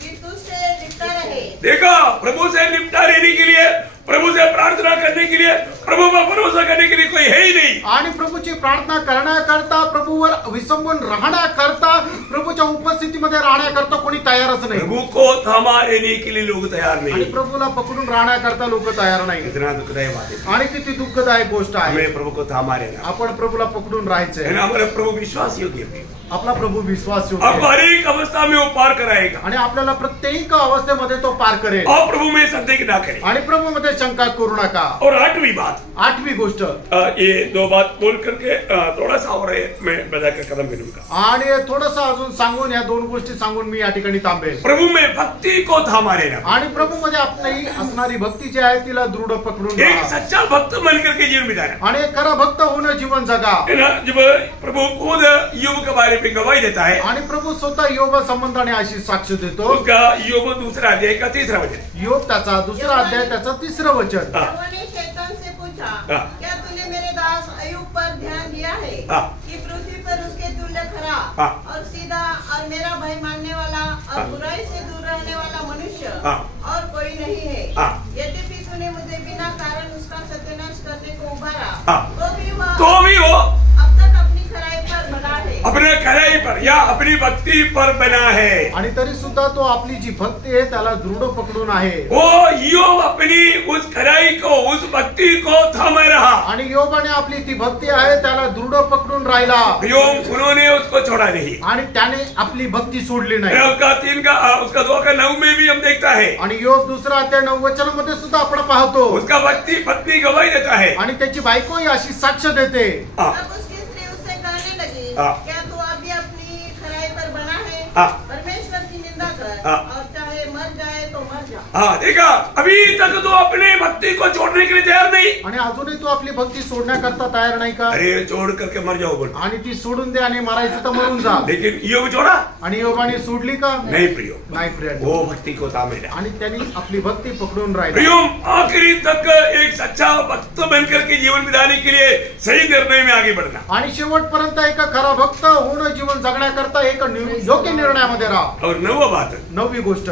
कि तुझसे लिपटा रहे. देखा प्रभु से लिपटा लेने के लिए, प्रभु से प्रार्थना करने के लिए, प्रभु पर भरोसा करने के लिए कोई है ही नहीं. आणि प्रभूची प्रार्थना करण्याकरता, प्रभूवर विसंबून राहण्याकरता, प्रभूच्या उपस्थितीमध्ये राहण्याकरता कोणी तयारच नाही. प्रभु को थामा लेने के लिए लोग तयार आणि नहीं. प्रभूला पकडून राहण्याकरता लोक तयार नाही. इतना दुखदायी बात है. आणि किती दुःखदायक गोष्ट आहे. हमें प्रभु को थामा लेना. आपण प्रभूला पकडून राहायचंय. हमारा प्रभु विश्वास योग्य है. आपला प्रभू विश्वास योग्य आपको हर एक अवस्था में वो पार कराएगा. आणि आपल्याला प्रत्येक अवस्थेमध्ये तो पार करेल. और प्रभु में संदेह ना करें. आणि प्रभू मध्ये शंका करू नका. और 8वीं बात, 8वी गोष्ट, ये 2 बात बोल करके थोड़ा सा और मैं बजाकर कदम गिनूंगा. आणि थोडंसं अजून सांगून या 2 गोष्टी सांगून मी या ठिकाणी थांबेल. प्रभु में भक्ति को थामा लेना. आणि प्रभू मध्ये आपली असणारी भक्ती जी आहे तिला दृढ पकडून एक राहा. सच्चा भक्त बन करके जीवन बिताना. आणि खरा भक्त होणं जीवन जगा. जब प्रभु खुद योग के बारे में गवाही देता है. आणि प्रभू स्वतः योग संबंधाने अशी साक्ष देतो. उसका योग 2 अध्याय का 3 वचन. योग त्याचा 2 अध्याय त्याचा 3 वचन. यहोवा ने शैतान से पूछा, क्या तूने मेरे दास अय्यूब पर ध्यान दिया है कि पृथ्वी पर उसके तुल्य खरा और सीधा और मेरा भय मानने वाला और बुराई से दूर रहने वाला मनुष्य और कोई नहीं है. यद्यपि तूने मुझे बिना कारण उसका सत्यानाश करने को उभारा, तो भी वो अब तक अपनी खराई पर बना है. अपने खराई पर या अपनी भक्ति पर बना है. आणि तरी सुद्धा तो आपली जी भक्ती आहे त्याला दृढ पकडून आहे. वो योग अपनी उस खराई को, उस भक्ति को थामे रहा. आणि योगाने आपली ती भक्ती आहे त्याला दृढ पकडून राहिला. योग उन्होंने उसको छोड़ा नहीं. आणि त्याने आपली भक्ती सोडली नाही. उसका 2 का 9 में भी हम देखता है. आणि योग 2 अध्याय 9 वचनामध्ये सुद्धा आपण पाहतो. उसका भक्ति पत्नी गवाही देता है. आणि त्याची बायकोही अशी साक्ष देते. उसकी स्त्री उससे कहने लगी, क्या तू अभी अपनी खराई पर बना है? परमेश्वर की निंदा कर और चाहे मर जाए तो मर जा. देखा अभी तक तो अपने भक्ति को छोड़ने के लिए तयार नहीं. आणि अजूनही तू आपली भक्ती सोडण्याकरता तयार नाही का? अरे छोड़ करके मर जाओ बोल. आणि ती सोडून दे आणि मरायचं तर मरून जा. लेकिन योग छोड़ा. आणि योगाने सोडली का? नहीं प्रियो. नाही प्रिय. वो भक्ति को थामे रहा. आणि त्यांनी आपली भक्ती पकडून राहिली. प्रियो आखिरी तक एक सच्चा भक्त बनकर के जीवन बिताने के लिए सही निर्णय में आगे बढ़ना. आणि शेवटपर्यंत एक खरा भक्त होणं जीवन जगण्याकरता एक योग्य निर्णयामध्ये राहा. और 9वी बात, 9वी गोष्ट,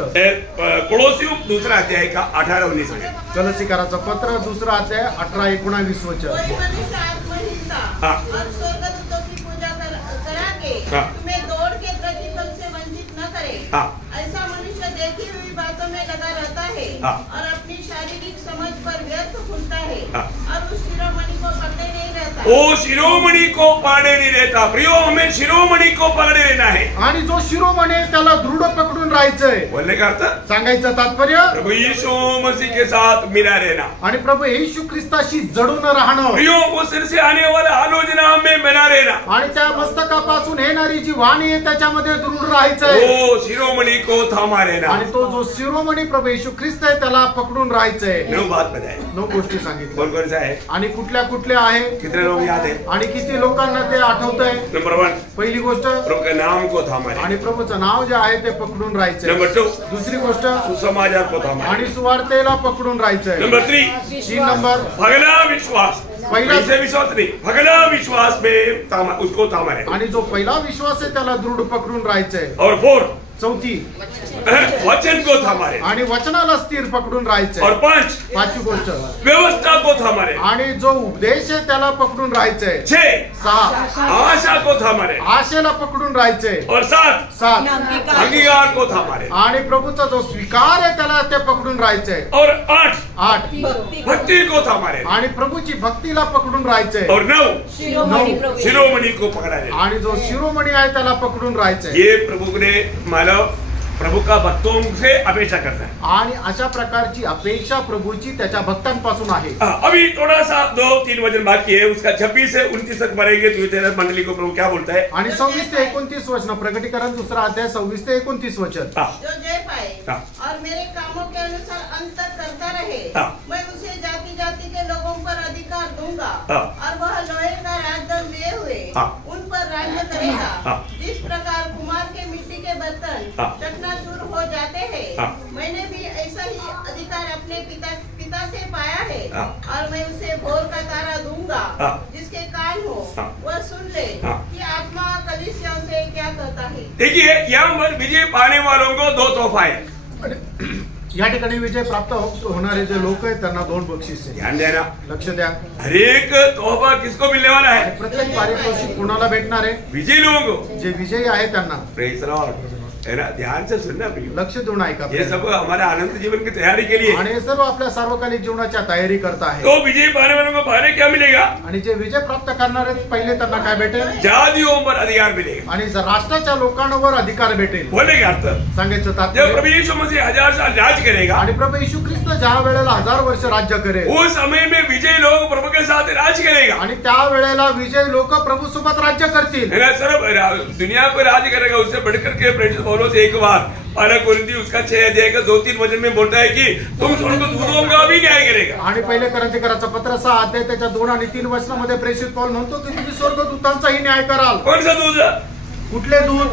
कोलोसी कोलोसियों दूसरा अध्याय का 18-19 में। कलसीकराचं पत्र दूसरा अध्याय 18-19 वचन। कोई मनुष्य आत्महीनता और स्वर्गदूतों की पूजा करा के तुम्हें दौड़ के प्रतिफल से वंचित न करे। ऐसा मनुष्य देखी हुई बातों में लगा रहता है और अपनी शारीरिक समझ पर व्यर्थ फूलता है और उस शिरोमणि को पकड़े नहीं रहता। वो शिरोमणि को पकड़े नहीं रहता। प्रियो, हमें शिरोमणि को पकड़े रहना है। आणि जो शिरोमणी आहे त्याला दृढ पकडून राहायचंय। बोलने का अर्थ, सांगायचं तात्पर्य प्रभु यीशु मसीह के साथ मिला रहना आणि प्रभू येशू ख्रिस्ताशी जडून राहणं। प्रियो, वो सिर से आने वाला आलोचना में बना रहना आणि त्या मस्तकापासून येणारी जी वाणी आहे त्याच्यामध्ये दृढ राहायचंय। वो शिरोमणि को थामा रहना। आणि तो जो शिरोमणी प्रभू येशू ख्रिस्त आहे त्याला पकडून राहायचंय। 9 बात बताए, 9 गोष्टी सांगितल्या। कौन कौन सा है आणि कुठल्या कुठल्या आहे, कितने लोग याद है? आणि किती लोकांना ते आठवतंय? नंबर 1, पहिली गोष्ट प्रभु के नाम को थामा रहना। आणि प्रभूचं नाव जे आहे ते पकडून राहायचंय। नंबर 2, दुसरी गोष्ट सुसमाचार को थामा आणि सुवार्तेला पकडून राहायचंय। नंबर 3, 3 नंबर भगला विश्वास। पहिला विश्वास नहीं, भगला विश्वास में उसको थामा है। आणि जो पहिला विश्वास आहे त्याला दृढ पकडून राहायचंय। और 4, चौथी वचन को थामा है। आणि वचनाला स्थिर पकडून राहायचंय। और 5, पाचवी गोष्ट व्यवस्था को थामा है। आणि जो उपदेश आहे त्याला पकडून राहायचंय। 6, 6 आशा को थामा है। आशेला पकडून राहायचंय। और 7, अंगीकार को थामा है। आणि प्रभूचा जो स्वीकार आहे त्याला ते पकडून राहायचंय। और 8, 8 भक्ति को थामा है। आणि प्रभूची भक्तीला पकडून राहायचंय। और 9, 9 शिरोमणि को पकड़ा है। आणि जो शिरोमणी आहे त्याला पकडून राहायचंय। ये प्रभु ने प्रभु का भक्तों से अपेक्षा करता है। आणि अशा प्रकारची अपेक्षा प्रभूची त्याच्या भक्तांपासून आहे। अभी थोड़ा सा 2-3 वचन बाकी है, उसका 26 से 29 तक पढ़ेंगे तो इतने मंडली को प्रभु क्या बोलता है। आणि 26 ते 29 वचन, प्रकटीकरण दूसरा अध्याय 26 ते 29 वचन। जो जय पाए और मेरे कामों के अनुसार अंतर करता रहे, मैं उसे जाति जाति के लोगों पर अधिकार दूंगा और वह लोहे का राजदंड लिए हुए उन पर राज्य करेगा। जिस प्रकार कुमार के मिट्टी के बर्तन चकनाचूर हो जाते हैं, मैंने भी ऐसा ही अधिकार अपने पिता से पाया है और मैं उसे भोर का तारा दूंगा। जिसके कान हो वह सुन ले कि आत्मा कलीसियाओं से क्या कहता है। देखिए, यहाँ पर विजय पाने वालों को 2 तोहफा है। या ठिकाणी विजय प्राप्त होणारे जे लोक आहेत त्यांना 2 बक्षीस आहे। ध्यान देना, लक्ष द्या। हर एक तोहफा किसको मिलने वाला है? प्रत्येक पारितोषिक कोणाला भेटणार आहे? विजयी लोगों को। जे विजयी आहे त्यांना। प्रेज द लॉर्ड, है ना? ध्यान से सुनना प्रिय, लक्ष देऊन ऐका। ये सब हमारे अनंत जीवन की तैयारी के लिए, आणि सर्व आपल्या सार्वकालिक जीवनाच्या तयारी करता आहे। तो विजय पाने वालों को पहले क्या मिलेगा? आणि जे विजय प्राप्त करणार आहेत पहिले त्यांना काय भेटेल? जातियों पर अधिकार मिलेगा आणि राष्ट्राच्या लोकांवर अधिकार भेटेल। बोले का अर्थ? सांगायचं जब तात्पर्य, प्रभु यीशु मसीह 1000 साल राज करेगा आणि प्रभू येशू ख्रिस्त ज्या वेळेला 1000 वर्ष राज्य करेल, उस समय में विजय लोग प्रभु के साथ राज करेगा। आणि त्या वेळेला विजय लोक प्रभू सोबत राज्य करतील। है ना? सर्व दुनिया पर राज करेगा। उससे बढ़कर के प्रेरित पौलुस एक बार 12 कोरिन्थी उसका 6 अध्याय का 2-3 वचन में बोलता है कि तुम स्वर्गदूतों का भी न्याय करेगा। आणि पहिले कोरिन्थीकराचं पत्र 6 अध्याय त्याच्या 2 आणि 3 वचनामध्ये प्रेषित पौल म्हणतो की तुम्ही स्वर्गदूतांचाही न्याय कराल। कौन सा दूत कुठले दूत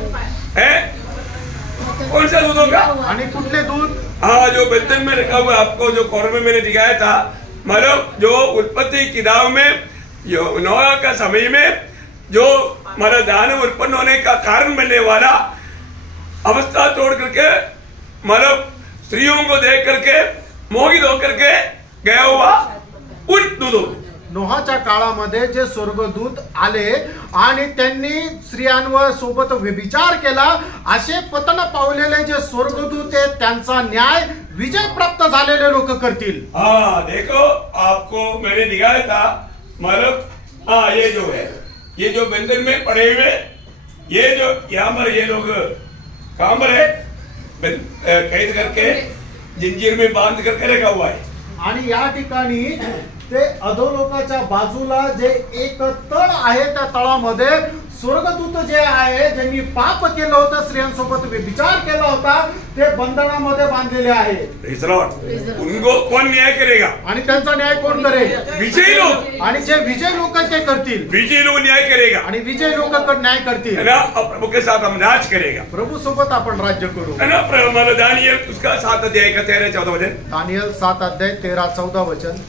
है? कौन सा दूतों का? आणि कुठले दूत? हाँ, जो बेतन में रखा हुआ आपको जो कौर में मैंने दिखाया था, मतलब जो उत्पत्ति किताब में जो नोआ का समय में जो हमारा दानव उत्पन्न होने का कारण बनने वाला अवस्था तोड़ करके, मतलब स्त्रियों को देख करके मोहित होकर के गया हुआ उन दूतों, नोहाच्या काळामध्ये जे स्वर्गदूत आले आणि त्यांनी स्त्रियांवर सोबत व्यभिचार केला, असे पतन पावलेले जे स्वर्गदूत आहेत त्यांचा न्याय विजय प्राप्त झालेले लोक करतील। हाँ, देखो आपको मैंने दिखाया था, मतलब हाँ, ये जो है, ये जो बंधन में पड़े हुए, ये जो यहाँ पर ये लोग कहाँ पर है, कैद करके जंजीर में बांध करके रखा हुआ है। आणि या ठिकाणी ते अधोलोकाच्या बाजूला जे एक तळ आहे त्या तळामध्ये स्वर्गदूत जे आहे ज्यांनी पाप केलं होतं, स्त्रियांसोबत व्यभिचार केला होता, ते बंधनामध्ये बांधलेले आहे। Praise the Lord. उनको कौन न्याय करेगा? आणि त्यांचा न्याय कोण करेल? विजयी लोग। आणि जे विजय लोक ते करतील। विजयी लोग न्याय करेगा आणि विजय लोक न्याय करतील, है ना? और प्रभु के साथ हम राज करेगा, प्रभू सोबत आपण राज्य करू, है ना? हमारा दानियल उसका 7 अध्याय का 13-14 वचन। दानियल 7 अध्याय 13-14 वचन।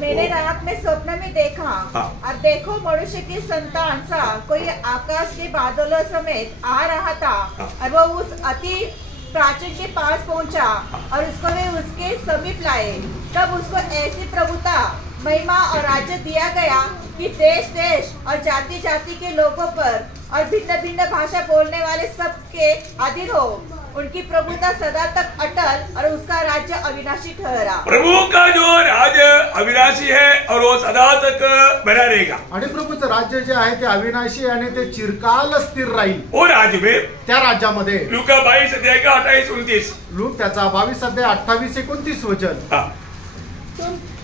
मैंने रात में स्वप्न में देखा, अब देखो मनुष्य की संतान सा कोई आकाश के बादलों समेत आ रहा था और वो उस अति प्राचीन के पास पहुंचा और उसको वे उसके समीप लाए। तब उसको ऐसी प्रभुता, महिमा और राज्य दिया गया कि देश देश और जाति जाति के लोगों पर और भिन्न भिन्न भाषा बोलने वाले सबके अधीन हो। उनकी प्रभुता सदा तक अटल और उसका राज्य अविनाशी ठहरा। प्रभु का जो राज्य अविनाशी है और वो सदा तक बना रहेगा। आणि प्रभूचं राज्य जे आहे ते अविनाशी आणि ते चिरकाल स्थिर राहील। वो राज्य में, त्या राज्यामध्ये लूका 22 अध्याय का 28-29 लूक त्याचा 22 अध्याय 28-29 वचन।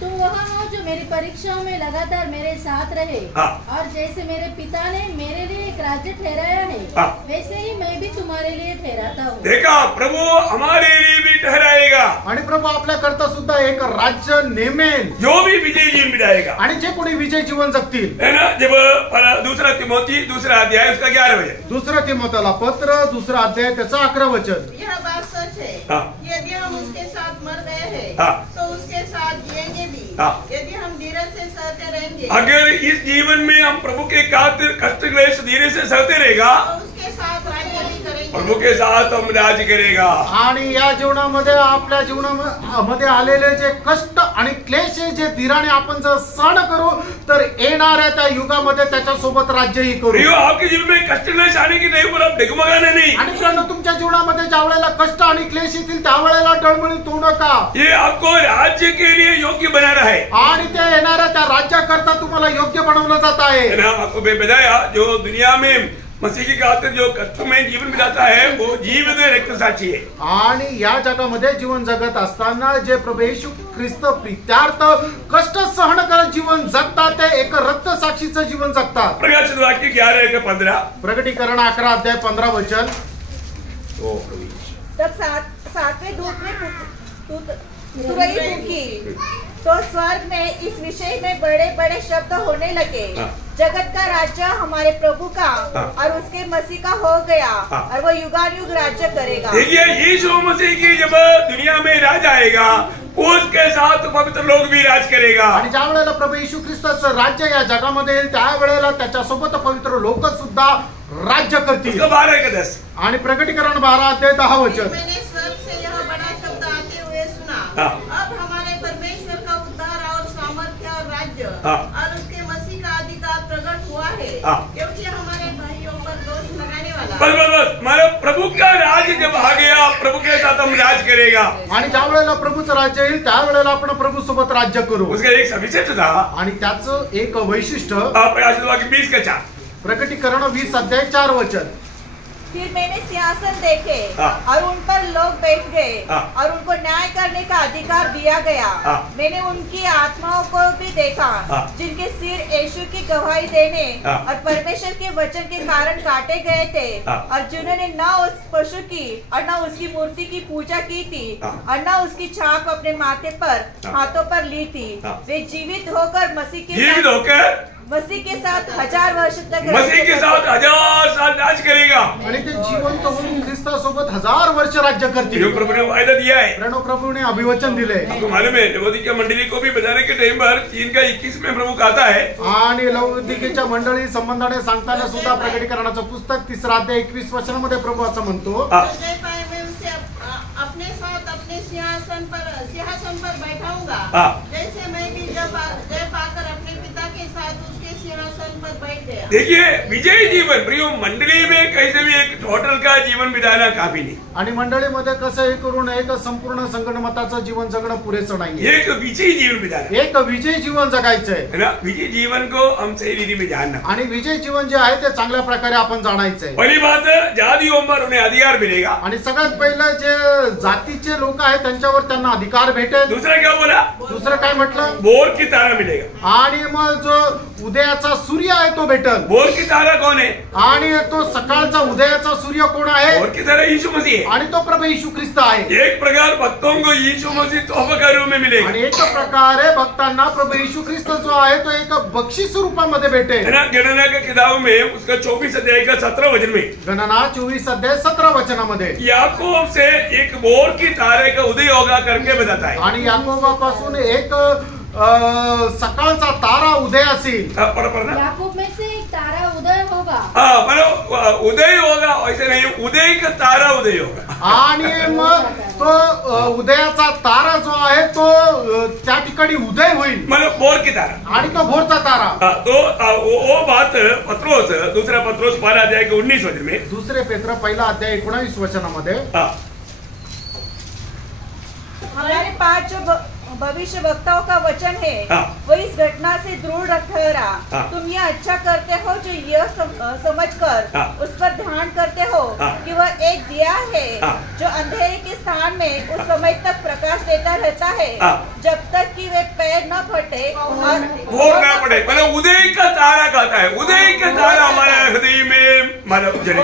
तुम वहाँ हो जो मेरी परीक्षाओं में लगातार मेरे साथ रहे और जैसे मेरे पिता ने मेरे लिए एक राज्य ठहराया है वैसे ही मैं भी तुम्हारे लिए ठहराता हूँ। देखा, प्रभु हमारे लिए भी ठहराएगा आणि प्रभू आपल्या करता सुद्धा एक राज्य नेमेल, जो भी विजय जीवन बिताएगा। आणि जे कोणी विजय जीवन जगतील, है ना। जब दूसरा तिमोथी 2 अध्याय उसका 11 वचन, दुसरा तिमोथेला पत्र 2 अध्याय त्याचा 11 वचन। यह बात सच है, यदि हम उसके साथ मर गए हैं तो उसके साथ जिएंगे भी। यदि हम धीरज से सहते रहेंगे, अगर इस जीवन में हम प्रभु के खातिर कष्ट क्लेश धीरे से सहते रहेगा तो उसके साथ राज्य भी करेंगे। प्रभु के साथ हम राज करेगा। आणि या जीवनामध्ये आपल्या जीवनामध्ये आलेले जे कष्ट आणि क्लेश जे धीराने आपण जर सहन करू तर येणाऱ्या त्या युगामध्ये त्याच्यासोबत राज्यही करू। आपके जीवन में कष्ट क्लेश आने की नहीं, पर आप डगमगाना नहीं। आणि मित्रांनो, तुमच्या जीवनामध्ये ज्या वेळेला कष्ट आणि क्लेश येतील त्यावेळेला डळमळीत होऊ नका। ये आपको राज्य के लिए योग्य बना रहा है आणि ते येणाऱ्या त्या राज्याकरता तुम्हाला योग्य बनवलं जात आहे। आपको बताया, जो दुनिया में मसीह की खातिर जो कष्टमय जीवन बिताता है वो जीवित रक्त साक्षी है। आणि या जगामध्ये जीवन जगत असताना जे प्रभू येशू ख्रिस्त प्रित्यार्थ कष्ट सहन करत जीवन जगतात ते एक रक्त साक्षीचं जीवन जगतात। प्रकाशित वाक्य 11:15, प्रकटीकरण 11 अध्याय 15 वचन। तब सातवें दूत ने तुरही फूंकी तो स्वर्ग में इस विषय में बड़े बड़े शब्द होने लगे, जगत का राज्य हमारे प्रभु का और उसके मसीह का हो गया और वो युगानुयुग राज्य करेगा। देखिए, यीशु मसीह की जब दुनिया में राज आएगा उसके साथ पवित्र लोग भी राज करेगा। आणि ज्या वेळेला प्रभू येशू ख्रिस्ताचं राज्य या जगामध्ये येईल त्यावेळेला त्याच्यासोबत पवित्र लोक सुद्धा राज्य करतील। 12:10 आणि प्रकटीकरण 12 अध्याय 10 वचन। मैंने स्वर्ग से यह बड़ा शब्द आते हुए सुना, अब हमारे परमेश्वर का उद्धार और सामर्थ्य और राज्य और उसके मसीह का अधिकार प्रकट हुआ है, क्योंकि हमारे भाइयों पर दोष लगाने वाला बस हमारे प्रभु का राज जब आ गया, प्रभु के साथ हम राज करेगा। आणि ज्या वेळेला प्रभूचं राज्य येईल त्यावेळेला आपण प्रभू सोबत राज्य करू। उसका एक सविशेष था आणि त्याचं एक वैशिष्ट्य प्रकाशित वाक्य 20:4, प्रकटीकरण 20 अध्याय 4 वचन। फिर मैंने सिंहासन देखे और उन पर लोग बैठ गए और उनको न्याय करने का अधिकार दिया गया। मैंने उनकी आत्माओं को भी देखा जिनके सिर यीशु की गवाही देने और परमेश्वर के वचन के कारण काटे गए थे और जिन्होंने न उस पशु की और न उसकी मूर्ति की पूजा की थी और न उसकी छाप अपने माथे पर हाथों पर ली थी। वे जीवित होकर मसीह के साथ 1000 वर्ष तक मसीह के साथ 1000 साल राज करेगा। आणि ते जिवंत होऊन ख्रिस्तासोबत 1000 वर्ष राज्य करतील। प्रभु ने वायदा दिया है, प्रभु ने अभिवचन दिले। आपको मालूम है, लवोदिकिया मंडली को भी बताने के टाइम पर 3:21 में प्रभु कहता है, आणि लवोदिकीच्या मंडळी संबंधाने सांगताना सुद्धा प्रकटीकरणाचं पुस्तक 3 अध्याय 21 वचनामध्ये प्रभू असं म्हणतो, अपने साथ अपने सिंहासन पर बैठाऊंगा, जैसे मैं भी जय पाकर अपने पिता के साथ उसके सिंहासन पर बैठ गया। देखिए, विजय जीवन प्रियो मंडली में कैसे भी एक टोटल का जीवन बिताना काफी नहीं। आणि मंडळीमध्ये कसं हे करून एक संपूर्ण संगणमताचं जीवन जगणं पुरेसं नाही। एक विजयी जीवन बिताना, एक विजयी जीवन जगायचंय है ना। विजय जीवन को हम सही रीति में जानना, आणि विजय जीवन जे आहे ते चांगल्या प्रकारे आपण जाणायचंय। पहिली बात, जातियों पर उन्हें अधिकार मिलेगा। आणि सगळ्यात पहिलं जे जातीचे लोक आहेत त्यांच्यावर त्यांना अधिकार भेटेल। दूसरा क्या बोला? दुसरं काय म्हटलं? बोर की तारा मिलेगा। आणि मग जो उदयाचा सूर्य आहे तो भेटेल। बोर की तारा कौन है? आणि तो सकाळचा उदयाचा सूर्य कोण आहे? बोर की तारा यीशु मसीह है। आणि तो प्रभु येशू ख्रिस्त आहे। एक प्रकार भक्तों को यीशु मसीह तोहफा के रूप में मिलेगा। आणि एक प्रकारे भक्तांना प्रभु येशू ख्रिस्त जो आहे तो एक बक्षीस रूपामध्ये भेटेल। गणना का किताब में उसका 24 अध्याय का 17 वचन में, गणना 24 अध्याय 17 वचनामध्ये याकूब से एक बोर की तारे का उदय होगा करके बताता है। आणि याकोबापासून एक सकाळचा तारा उदय असेल। याकूब में से एक तारा उदय होगा मतलब उदय होगा वैसे नहीं, उदय का तारा उदय होगा। आणि मग तो उदयाचा तारा जो आहे तो त्या ठिकाणी उदय होईल, मतलब भोर की तारा, आणि तो भोरचा तारा। तो वो बात पत्रोस, दूसरा पत्रोस 12 अध्याय के 19 वचन में, दुसरे पेत्र पहिला अध्याय 19 वचनामध्ये, हमारे पास जो भविष्य वक्ताओं का वचन है वो इस घटना से दृढ़ ठहरा। तुम यह अच्छा करते हो जो यह समझकर उस पर ध्यान करते हो कि वह एक दिया है जो अंधेरे के स्थान में उस समय तक प्रकाश देता रहता है जब तक कि वे पैर न फटे और भोर न पड़े। मतलब उदय का तारा कहता है, उदय का तारा हमारे हृदय में मतलब जले,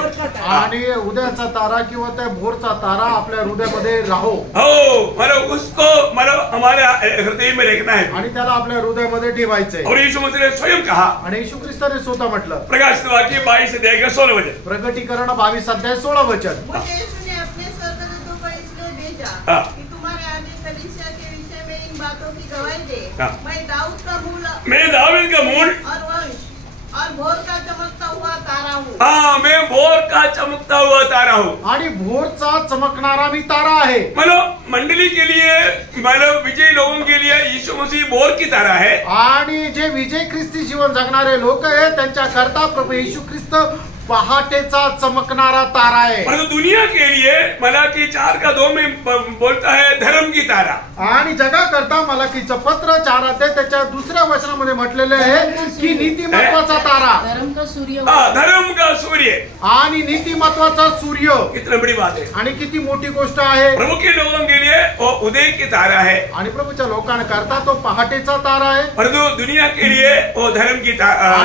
आणि उदयाचा तारा किंवा त्या भोरचा तारा आपल्या हृदयामध्ये राहो, हो मतलब उसको मतलब हमारे हृदय में रखना है, आणि त्याला आपल्या हृदयामध्ये ठेवायचंय। और यीशु मसीह ने स्वयं कहा, आणि येशू ख्रिस्ताने स्वतः म्हटलं, प्रकाशित वाक्य 22 अध्याय का 16 वचन, प्रकटीकरण 22 अध्याय 16 वचन, मुझे यीशु ने अपने स्वर्गदूतों को इसलिए भेजा कि तुम्हारे आने कलीसिया के विषय में इन बातों की गवाही दे। मैं दाऊद का मूल और वंश और भोर का चमकता हुआ तारा हूँ। मैं भोर का चमकता हुआ तारा हूँ, आणि भोरचा चमकणारा मी तारा आहे। मतलब मंडली के लिए, मतलब विजयी लोगों के लिए यीशु मसीह भोर की तारा है, आणि जे विजय ख्रिस्ती जीवन जगणारे लोक आहेत त्यांच्या करता प्रभू येशू ख्रिस्त पहाटेचा चमकणारा तारा आहे। मतलब दुनिया के लिए मलाकी 4:2 में बोलता है धर्म की तारा, आणि जगा करता मलाकीचं पत्र 4 अध्याय त्याच्या दुसऱ्या वचनामध्ये म्हटलेले आहे की नीतिमत्वाचा तारा, धर्म का सूर्य, धर्म का सूर्य, आणि नीतिमत्वाचा सूर्य। कितना बड़ी बात है, आणि किती मोठी गोष्ट आहे। प्रभु के लोगों के लिए वो उदय की तारा है, आणि प्रभूच्या लोकांकरता तो पहाटेचा तारा आहे, परंतु दुनिया के लिए वो धर्म की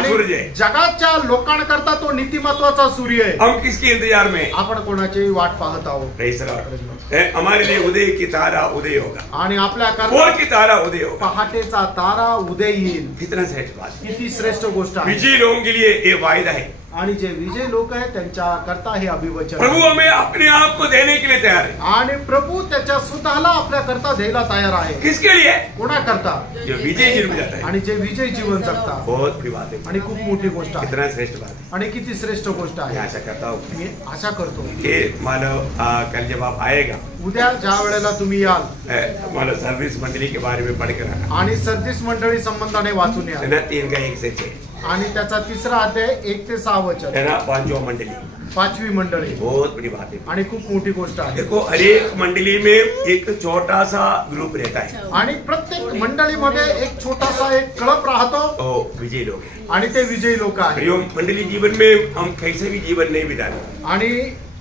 सूर्य है। जगाच्या लोकांकरता तो नीतिमत्वाचा सूर्य आहे। हम किसके इंतजार में, आपण कोणाची वाट पाहत आहोत। हमारे लिए उदय की तारा उदय होगा, आणि आपल्या भोर की तारा उदय होगा, पहाटेचा तारा उदय येईल। कितना श्रेष्ठ बात, किती श्रेष्ठ गोष्ट आहे। विजयी लोगों के लिए ये वायदा है, आणि जे विजय लोक आहेत त्यांच्या करता हे अभिवचन। प्रभु हमें अपने आप को देने के लिए तैयार है, आणि प्रभू त्याच्या स्वतःला आपल्या करता द्यायला तयार आहे। किसके लिए, कोणा करता, जो विजय जीवन जाता है, आणि जे विजय जीवन जगता। बहुत बड़ी बात है, आणि खूप मोठी गोष्ट आहे, कितना श्रेष्ठ बात है। आणि किती श्रेष्ठ गोष्ट मैं आहे। आशा करता हूँ मी आशा करतो कि मानो कल जब आप आएगा, उद्या ज्या वेळेला तुम्ही याल, मानो सर्विस मंडली के बारे में पढ़कर आना, आणि सर्विस मंडळी संबंधाने वाचून है याल, ना, 3:1-6, आणि त्याचा 3रा अध्याय 1-6 वचन, है ना, 5वीं मंडली, 5वी मंडळी। बहुत बड़ी बात है। आणि खूप मोठी गोष्ट आहे। देखो हर एक मंडली में एक छोटा सा ग्रुप रहता है, आणि प्रत्येक मंडळीमध्ये एक छोटासा एक क्लब राहतो, ओ विजयी लोग हैं, आणि ते विजयी लोक आहेत। प्रियो मंडली जीवन में हम कैसे भी जीवन नहीं बिताते, आणि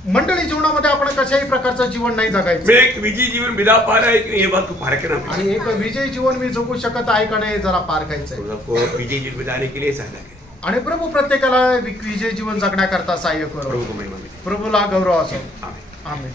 मंडळी जीवनामध्ये आपण कशाही प्रकारचं जीवन नाही जगायचं। मैं एक विजयी जीवन बिता पा रहा है कि ये बात को पारखना है, आणि एक विजयी जीवन मी जगू शकत आहे का नाही जरा पारखायचंय। आपको विजयी जीवन बिताने के लिए सहायता करें, आणि प्रभू प्रत्येकाला विजय जीवन जगण्याकरता सहाय्य करो। प्रभु को महिमा मिले। प्रभूला गौरव असो। आमीन। आमेन।